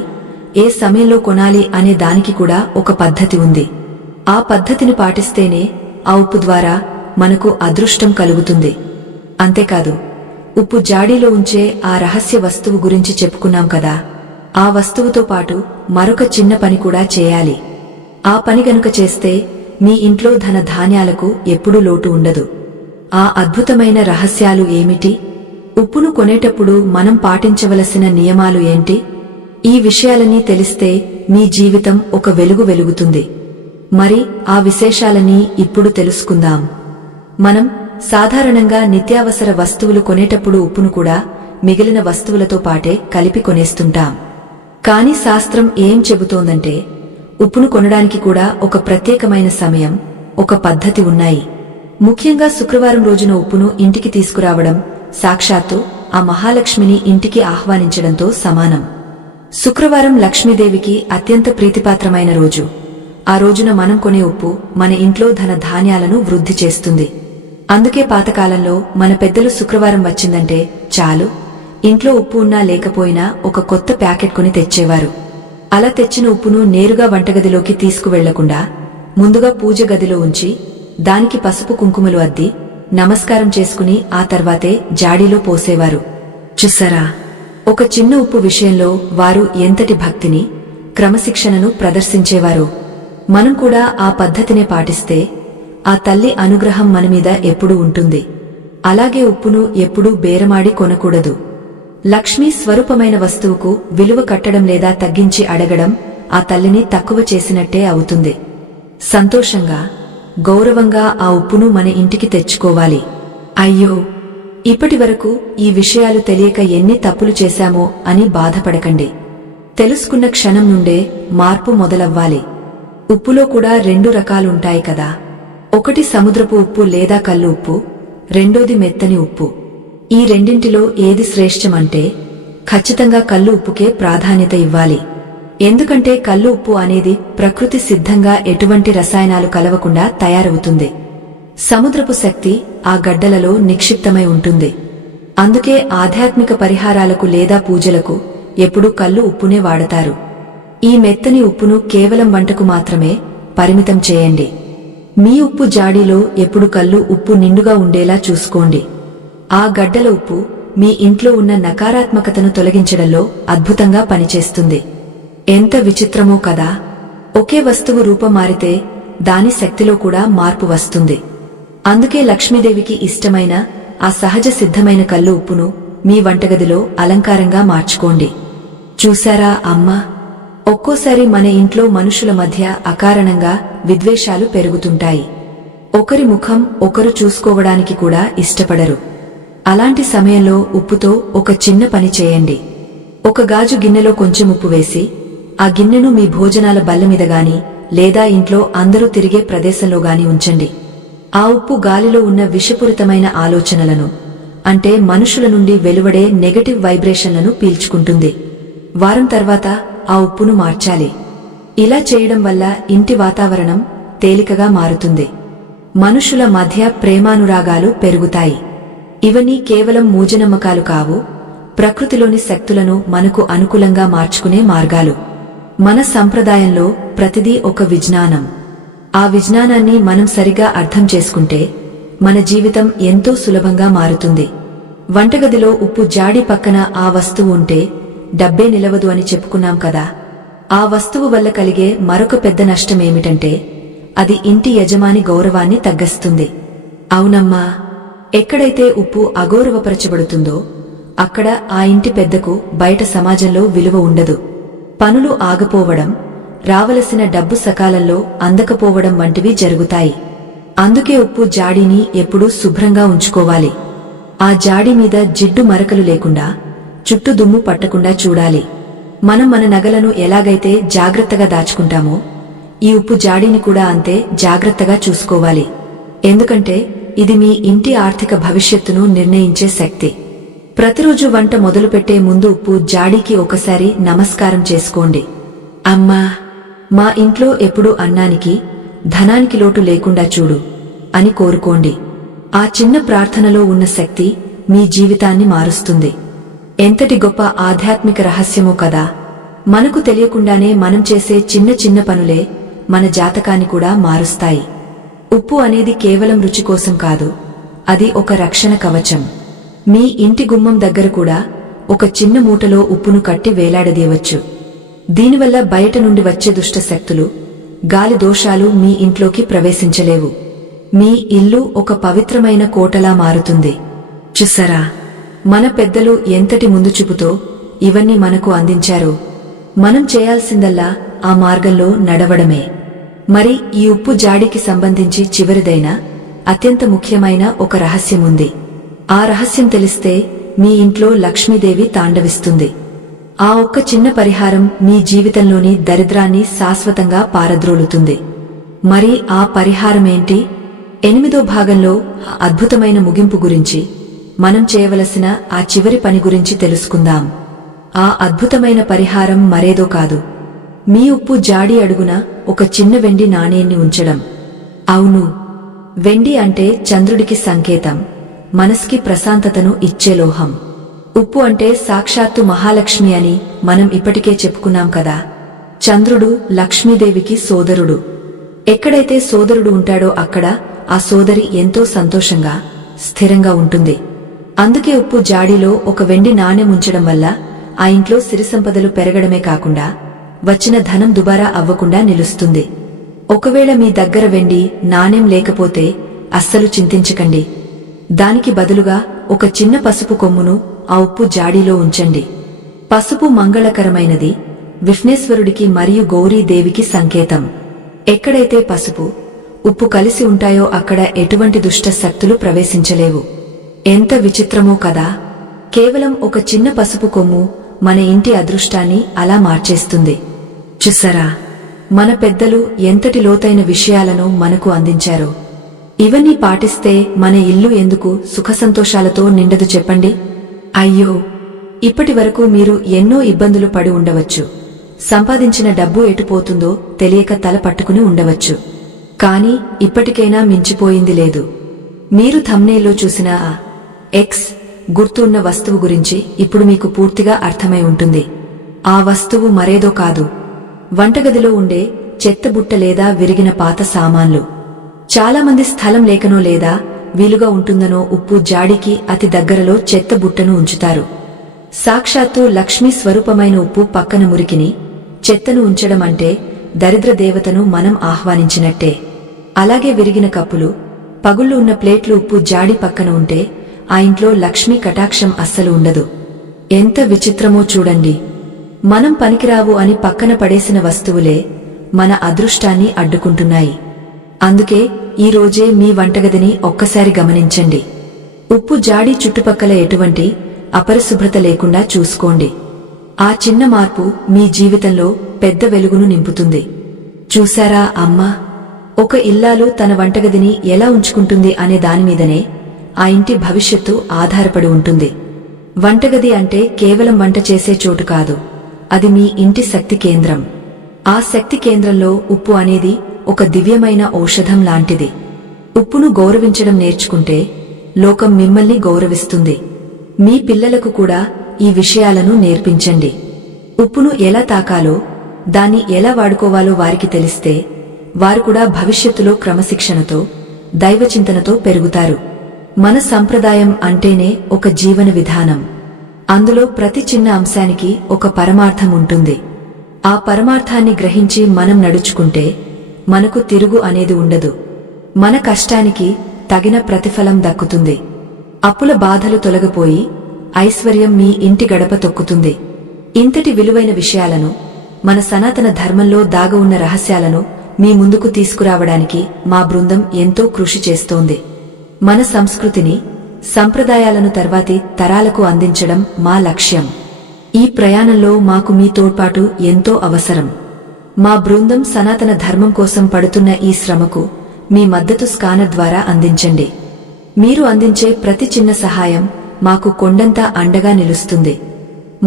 ఏ సమయంలో కొనాలి అనే దానికి కూడా ఒక పద్ధతి ఉంది. ఆ పద్ధతిని పాటిస్తేనే ఆ ఉప్పు ద్వారా మనకు అదృష్టం కలుగుతుంది. అంతేకాదు ఉప్పు జాడీలో ఉంచే ఆ రహస్య వస్తువు గురించి చెప్పుకున్నాం కదా, ఆ వస్తువుతో పాటు మరొక చిన్న పని కూడా చేయాలి. ఆ పని గనుక చేస్తే మీ ఇంట్లో ధన ధాన్యాలకు ఎప్పుడూ లోటు ఉండదు. ఆ అద్భుతమైన రహస్యాలు ఏమిటి? ఉప్పును కొనేటప్పుడు మనం పాటించవలసిన నియమాలు ఏంటి? ఈ విషయాలన్నీ తెలిస్తే మీ జీవితం ఒక వెలుగు వెలుగుతుంది. మరి ఆ విశేషాలన్నీ ఇప్పుడు తెలుసుకుందాం. మనం సాధారణంగా నిత్యావసర వస్తువులు కొనేటప్పుడు ఉప్పును కూడా మిగిలిన వస్తువులతో పాటే కలిపి కొనేస్తుంటాం. కాని శాస్త్రం ఏం చెబుతోందంటే ఉప్పును కొనడానికి కూడా ఒక ప్రత్యేకమైన సమయం, ఒక పద్ధతి ఉన్నాయి. ముఖ్యంగా శుక్రవారం రోజున ఉప్పును ఇంటికి తీసుకురావడం సాక్షాత్తు ఆ మహాలక్ష్మిని ఇంటికి ఆహ్వానించడంతో సమానం. శుక్రవారం లక్ష్మీదేవికి అత్యంత ప్రీతిపాత్రమైన రోజు. ఆ రోజున మనం కొనే ఉప్పు మన ఇంట్లో ధన ధాన్యాలను వృద్ధి చేస్తుంది. అందుకే పాతకాలంలో మన పెద్దలు శుక్రవారం వచ్చిందంటే చాలు, ఇంట్లో ఉప్పు ఉన్నా లేకపోయినా ఒక కొత్త ప్యాకెట్ కొని తెచ్చేవారు. అలా తెచ్చిన ఉప్పును నేరుగా వంటగదిలోకి తీసుకువెళ్లకుండా ముందుగా పూజ గదిలో ఉంచి దానికి పసుపు కుంకుమలు అద్ది నమస్కారం చేసుకుని ఆ తర్వాతే జాడీలో పోసేవారు. చూసారా, ఒక చిన్న ఉప్పు విషయంలో వారు ఎంతటి భక్తిని, క్రమశిక్షణను ప్రదర్శించేవారు. మనం కూడా ఆ పద్ధతినే పాటిస్తే ఆ తల్లి అనుగ్రహం మనమీద ఎప్పుడూ ఉంటుంది. అలాగే ఉప్పును ఎప్పుడూ బేరమాడి కొనకూడదు. లక్ష్మీ స్వరూపమైన వస్తువుకు విలువ కట్టడం లేదా తగ్గించి అడగడం ఆ తల్లిని తక్కువ చేసినట్టే అవుతుంది. సంతోషంగా, గౌరవంగా ఆ ఉప్పును మన ఇంటికి తెచ్చుకోవాలి. అయ్యో, ఇప్పటివరకు ఈ విషయాలు తెలియక ఎన్ని తప్పులు చేశామో అని బాధపడకండి. తెలుసుకున్న క్షణం నుండే మార్పు మొదలవ్వాలి. ఉప్పులో కూడా 2 రకాలుంటాయి కదా. ఒకటి సముద్రపు ఉప్పు లేదా కల్లు ఉప్పు, రెండోది మెత్తని ఉప్పు. ఈ రెండింటిలో ఏది శ్రేష్టమంటే ఖచ్చితంగా కల్లు ఉప్పుకే ప్రాధాన్యత ఇవ్వాలి. ఎందుకంటే కల్లు ఉప్పు అనేది ప్రకృతి సిద్ధంగా ఎటువంటి రసాయనాలు కలవకుండా తయారవుతుంది. సముద్రపు శక్తి ఆ గడ్డలలో నిక్షిప్తమై ఉంటుంది. అందుకే ఆధ్యాత్మిక పరిహారాలకు లేదా పూజలకు ఎప్పుడూ కల్లు ఉప్పునే వాడతారు. ఈ మెత్తని ఉప్పును కేవలం వంటకు మాత్రమే పరిమితం చేయండి. మీ ఉప్పు జాడీలో ఎప్పుడు కల్లు ఉప్పు నిండుగా ఉండేలా చూసుకోండి. ఆ గడ్డల ఉప్పు మీ ఇంట్లో ఉన్న నకారాత్మకతను తొలగించడంలో అద్భుతంగా పనిచేస్తుంది. ఎంత విచిత్రమో కదా. ఒకే వస్తువు రూపం మారితే దాని శక్తిలో కూడా మార్పు వస్తుంది. అందుకే లక్ష్మీదేవికి ఇష్టమైన ఆ సహజ సిద్ధమైన కల్లు ఉప్పును మీ వంటగదిలో అలంకారంగా మార్చుకోండి. చూశారా అమ్మా, ఒక్కోసారి మన ఇంట్లో మనుషుల మధ్య అకారణంగా విద్వేషాలు పెరుగుతుంటాయి. ఒకరి ముఖం ఒకరు చూసుకోవడానికి కూడా ఇష్టపడరు. అలాంటి సమయంలో ఉప్పుతో ఒక చిన్న పని చేయండి. ఒక గాజు గిన్నెలో కొంచెం ఉప్పు వేసి ఆ గిన్నెను మీ భోజనాల బల్ల మీద గాని లేదా ఇంట్లో అందరూ తిరిగే ప్రదేశంలో గాని ఉంచండి. ఆ ఉప్పు గాలిలో ఉన్న విషపూరితమైన ఆలోచనలను, అంటే మనుషుల నుండి వెలువడే నెగటివ్ వైబ్రేషన్లను పీల్చుకుంటుంది. వారం తర్వాత ఆ ఉప్పును మార్చాలి. ఇలా చేయడం వల్ల ఇంటి వాతావరణం తేలికగా మారుతుంది. మనుషుల మధ్య ప్రేమానురాగాలు పెరుగుతాయి. ఇవన్నీ కేవలం మూఢనమ్మకాలు కావు, ప్రకృతిలోని శక్తులను మనకు అనుకూలంగా మార్చుకునే మార్గాలు. మన సంప్రదాయంలో ప్రతిదీ ఒక విజ్ఞానం. ఆ విజ్ఞానాన్ని మనం సరిగా అర్థం చేసుకుంటే మన జీవితం ఎంతో సులభంగా మారుతుంది. వంటగదిలో ఉప్పు జాడి పక్కన ఆ వస్తువు ఉంటే డబ్బే నిలవదు అని చెప్పుకున్నాం కదా. ఆ వస్తువు వల్ల కలిగే మరొక పెద్ద నష్టమేమిటంటే అది ఇంటి యజమాని గౌరవాన్ని తగ్గిస్తుంది. అవునమ్మా, ఎక్కడైతే ఉప్పు అగౌరవపరచబడుతుందో అక్కడ ఆ ఇంటి పెద్దకు బయట సమాజంలో విలువ ఉండదు. పనులు ఆగిపోవడం, రావలసిన డబ్బు సకాలంలో అందకపోవడం వంటివి జరుగుతాయి. అందుకే ఉప్పు జాడీని ఎప్పుడూ శుభ్రంగా ఉంచుకోవాలి. ఆ జాడీ మీద జిడ్డు మరకలు లేకుండా, చుట్టూ దుమ్ము పట్టకుండా చూడాలి. మనం మన నగలను ఎలాగైతే జాగ్రత్తగా దాచుకుంటామో ఈ ఉప్పు జాడీని కూడా అంతే జాగ్రత్తగా చూసుకోవాలి. ఎందుకంటే ఇది మీ ఇంటి ఆర్థిక భవిష్యత్తును నిర్ణయించే శక్తి. ప్రతిరోజు వంట మొదలుపెట్టే ముందు ఉప్పు జాడీకి ఒకసారి నమస్కారం చేసుకోండి. అమ్మా, మా ఇంట్లో ఎప్పుడూ అన్నానికి, ధనానికి లోటు లేకుండా చూడు అని కోరుకోండి. ఆ చిన్న ప్రార్థనలో ఉన్న శక్తి మీ జీవితాన్ని మారుస్తుంది. ఎంతటి గొప్ప ఆధ్యాత్మిక రహస్యమో కదా. మనకు తెలియకుండానే మనం చేసే చిన్న చిన్న పనులే మన జాతకాన్ని కూడా మారుస్తాయి. ఉప్పు అనేది కేవలం రుచి కోసం కాదు, అది ఒక రక్షణ కవచం. మీ ఇంటి గుమ్మం దగ్గర కూడా ఒక చిన్న మూటలో ఉప్పును కట్టి వేలాడదీయవచ్చు. దీనివల్ల బయట నుండి వచ్చే దుష్ట శక్తులు, గాలి దోషాలు మీ ఇంట్లోకి ప్రవేశించలేవు. మీ ఇల్లు ఒక పవిత్రమైన కోటలా మారుతుంది. చూసారా, మన పెద్దలు ఎంతటి ముందు చూపుతో ఇవన్నీ మనకు అందించారో. మనం చేయాల్సిందల్లా ఆ మార్గంలో నడవడమే. మరి ఈ ఉప్పు జాడికి సంబంధించి చివరిదైన అత్యంత ముఖ్యమైన ఒక రహస్యముంది. ఆ రహస్యం తెలిస్తే మీ ఇంట్లో లక్ష్మీదేవి తాండవిస్తుంది. ఆ ఒక్క చిన్న పరిహారం మీ జీవితంలోని దరిద్రాన్ని శాశ్వతంగా పారద్రోలుతుంది. మరి ఆ పరిహారమేంటి? 8వ భాగంలో ఆ అద్భుతమైన ముగింపు గురించి, మనం చేయవలసిన ఆ చివరి పని గురించి తెలుసుకుందాం. ఆ అద్భుతమైన పరిహారం మరేదో కాదు, మీ ఉప్పు జాడి అడుగున ఒక చిన్న వెండి నాణేన్ని ఉంచడం. అవును, వెండి అంటే చంద్రుడికి సంకేతం, మనస్కి ప్రశాంతతను ఇచ్చే లోహం. ఉప్పు అంటే సాక్షాత్తు మహాలక్ష్మి అని మనం ఇప్పటికే చెప్పుకున్నాం కదా. చంద్రుడు లక్ష్మీదేవికి సోదరుడు. ఎక్కడైతే సోదరుడు ఉంటాడో అక్కడ ఆ సోదరి ఎంతో సంతోషంగా, స్థిరంగా ఉంటుంది. అందుకే ఉప్పు జాడీలో ఒక వెండి నాణెం ఉంచడం వల్ల ఆ ఇంట్లో సిరి సంపదలు పెరగడమే కాకుండా వచ్చిన ధనం దుబారా అవ్వకుండా నిలుస్తుంది. ఒకవేళ మీ దగ్గర వెండి నాణెం లేకపోతే అస్సలు చింతించకండి. దానికి బదులుగా ఒక చిన్న పసుపు కొమ్మును ఆ ఉప్పు జాడీలో ఉంచండి. పసుపు మంగళకరమైనది, విఘ్నేశ్వరుడికి మరియు గౌరీదేవికి సంకేతం. ఎక్కడైతే పసుపు, ఉప్పు కలిసి ఉంటాయో అక్కడ ఎటువంటి దుష్ట శక్తులు ప్రవేశించలేవు. ఎంత విచిత్రమో కదా. కేవలం ఒక చిన్న పసుపు కొమ్ము మన ఇంటి అదృష్టాన్ని అలా మార్చేస్తుంది. చూసారా, మన పెద్దలు ఎంతటి లోతైన విషయాలను మనకు అందించారో. ఇవన్నీ పాటిస్తే మన ఇల్లు ఎందుకు సుఖసంతోషాలతో నిండదు చెప్పండి? అయ్యో, ఇప్పటి వరకు మీరు ఎన్నో ఇబ్బందులు పడి ఉండవచ్చు. సంపాదించిన డబ్బు ఎటుపోతుందో తెలియక తల పట్టుకుని ఉండవచ్చు. కాని ఇప్పటికైనా మించిపోయింది లేదు. మీరు థంబ్నెయిల్లో చూసిన ఆ ఎక్స్ గుర్తు ఉన్న వస్తువు గురించి ఇప్పుడు మీకు పూర్తిగా అర్థమై ఉంటుంది. ఆ వస్తువు మరేదో కాదు, వంటగదిలో ఉండే చెత్తబుట్ట లేదా విరిగిన పాత సామాన్లు. చాలామంది స్థలం లేకనో లేదా వీలుగా ఉంటుందనో ఉప్పు జాడికి అతి దగ్గరలో చెత్తబుట్టను ఉంచుతారు. సాక్షాత్తు లక్ష్మీ స్వరూపమైన ఉప్పు పక్కన మురికిని, చెత్తను ఉంచడం అంటే దరిద్ర దేవతను మనం ఆహ్వానించినట్టే. అలాగే విరిగిన కప్పులు, పగుళ్లు ఉన్న ప్లేట్లు ఉప్పు జాడి పక్కన ఉంటే ఆ ఇంట్లో లక్ష్మీ కటాక్షం అస్సలు ఉండదు. ఎంత విచిత్రమో చూడండి. మనం పనికిరావు అని పక్కన పడేసిన వస్తువులే మన అదృష్టాన్ని అడ్డుకుంటున్నాయి. అందుకే ఈ రోజే మీ వంటగదిని ఒక్కసారి గమనించండి. ఉప్పు జాడి చుట్టుపక్కల ఎటువంటి అపరిశుభ్రత లేకుండా చూసుకోండి. ఆ చిన్న మార్పు మీ జీవితంలో పెద్ద వెలుగును నింపుతుంది. చూశారా అమ్మా, ఒక ఇల్లాలు తన వంటగదిని ఎలా ఉంచుకుంటుంది అనే దానిమీదనే ఆ ఇంటి భవిష్యత్తు ఆధారపడి ఉంటుంది. వంటగది అంటే కేవలం వంట చేసే చోటు కాదు, అది మీ ఇంటి శక్తి కేంద్రం. ఆ శక్తి కేంద్రంలో ఉప్పు అనేది ఒక దివ్యమైన ఔషధం లాంటిది. ఉప్పును గౌరవించడం నేర్చుకుంటే లోకం మిమ్మల్ని గౌరవిస్తుంది. మీ పిల్లలకు కూడా ఈ విషయాలను నేర్పించండి. ఉప్పును ఎలా తాకాలో, దాన్ని ఎలా వాడుకోవాలో వారికి తెలిస్తే వారు కూడా భవిష్యత్తులో క్రమశిక్షణతో, దైవచింతనతో పెరుగుతారు. మన సంప్రదాయం అంటేనే ఒక జీవన విధానం. అందులో ప్రతి చిన్న అంశానికి ఒక పరమార్థం ఉంటుంది. ఆ పరమార్థాన్ని గ్రహించి మనం నడుచుకుంటే మనకు తిరుగు అనేది ఉండదు. మన కష్టానికి తగిన ప్రతిఫలం దక్కుతుంది. అప్పుల బాధలు తొలగిపోయి ఐశ్వర్యం మీ ఇంటి గడప తొక్కుతుంది. ఇంతటి విలువైన విషయాలను, మన సనాతన ధర్మంలో దాగ ఉన్న రహస్యాలను మీ ముందుకు తీసుకురావడానికి మా బృందం ఎంతో కృషి చేస్తోంది. మన సంస్కృతిని, సంప్రదాయాలను తర్వాతి తరాలకు అందించడం మా లక్ష్యం. ఈ ప్రయాణంలో మాకు మీ తోడ్పాటు ఎంతో అవసరం. మా బృందం సనాతన ధర్మం కోసం పడుతున్న ఈ శ్రమకు మీ మద్దతు స్కానర్ ద్వారా అందించండి. మీరు అందించే ప్రతి చిన్న సహాయం మాకు కొండంత అండగా నిలుస్తుంది.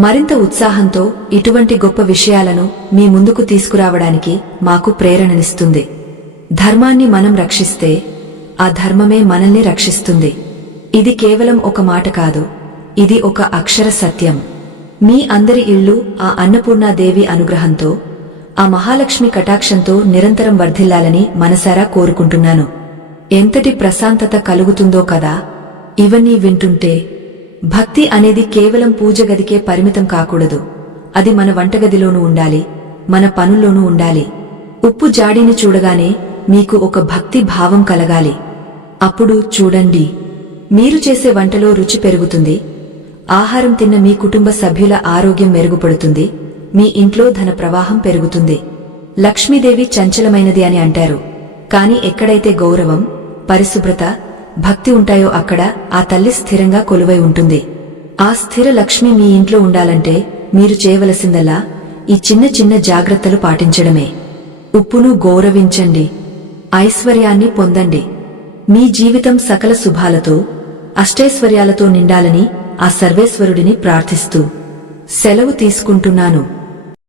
మరింత ఉత్సాహంతో ఇటువంటి గొప్ప విషయాలను మీ ముందుకు తీసుకురావడానికి మాకు ప్రేరణనిస్తుంది. ధర్మాన్ని మనం రక్షిస్తే ఆ ధర్మమే మనల్ని రక్షిస్తుంది. ఇది కేవలం ఒక మాట కాదు, ఇది ఒక అక్షర సత్యం. మీ అందరి ఇళ్ళు ఆ అన్నపూర్ణాదేవి అనుగ్రహంతో, ఆ మహాలక్ష్మి కటాక్షంతో నిరంతరం వర్ధిల్లాలని మనసారా కోరుకుంటున్నాను. ఎంతటి ప్రశాంతత కలుగుతుందో కదా. ఇవన్నీ వింటుంటే భక్తి అనేది కేవలం పూజ గదికే పరిమితం కాకూడదు. అది మన వంటగదిలోనూ ఉండాలి, మన పనుల్లోనూ ఉండాలి. ఉప్పు జాడీని చూడగానే మీకు ఒక భక్తి భావం కలగాలి. అప్పుడు చూడండి, మీరు చేసే వంటలో రుచి పెరుగుతుంది. ఆహారం తిన్న మీ కుటుంబ సభ్యుల ఆరోగ్యం మెరుగుపడుతుంది. మీ ఇంట్లో ధన ప్రవాహం పెరుగుతుంది. లక్ష్మీదేవి చంచలమైనది అని అంటారు, కాని ఎక్కడైతే గౌరవం, పరిశుభ్రత, భక్తి ఉంటాయో అక్కడ ఆ తల్లి స్థిరంగా కొలువై ఉంటుంది. ఆ స్థిర లక్ష్మి మీ ఇంట్లో ఉండాలంటే మీరు చేయవలసిందల్లా ఈ చిన్న చిన్న జాగ్రత్తలు పాటించడమే. ఉప్పును గౌరవించండి, ఐశ్వర్యాన్ని పొందండి. మీ జీవితం సకల శుభాలతో, అష్టైశ్వర్యాలతో నిండాలని ఆ సర్వేశ్వరుడిని ప్రార్థిస్తూ సెలవు తీసుకుంటున్నాను.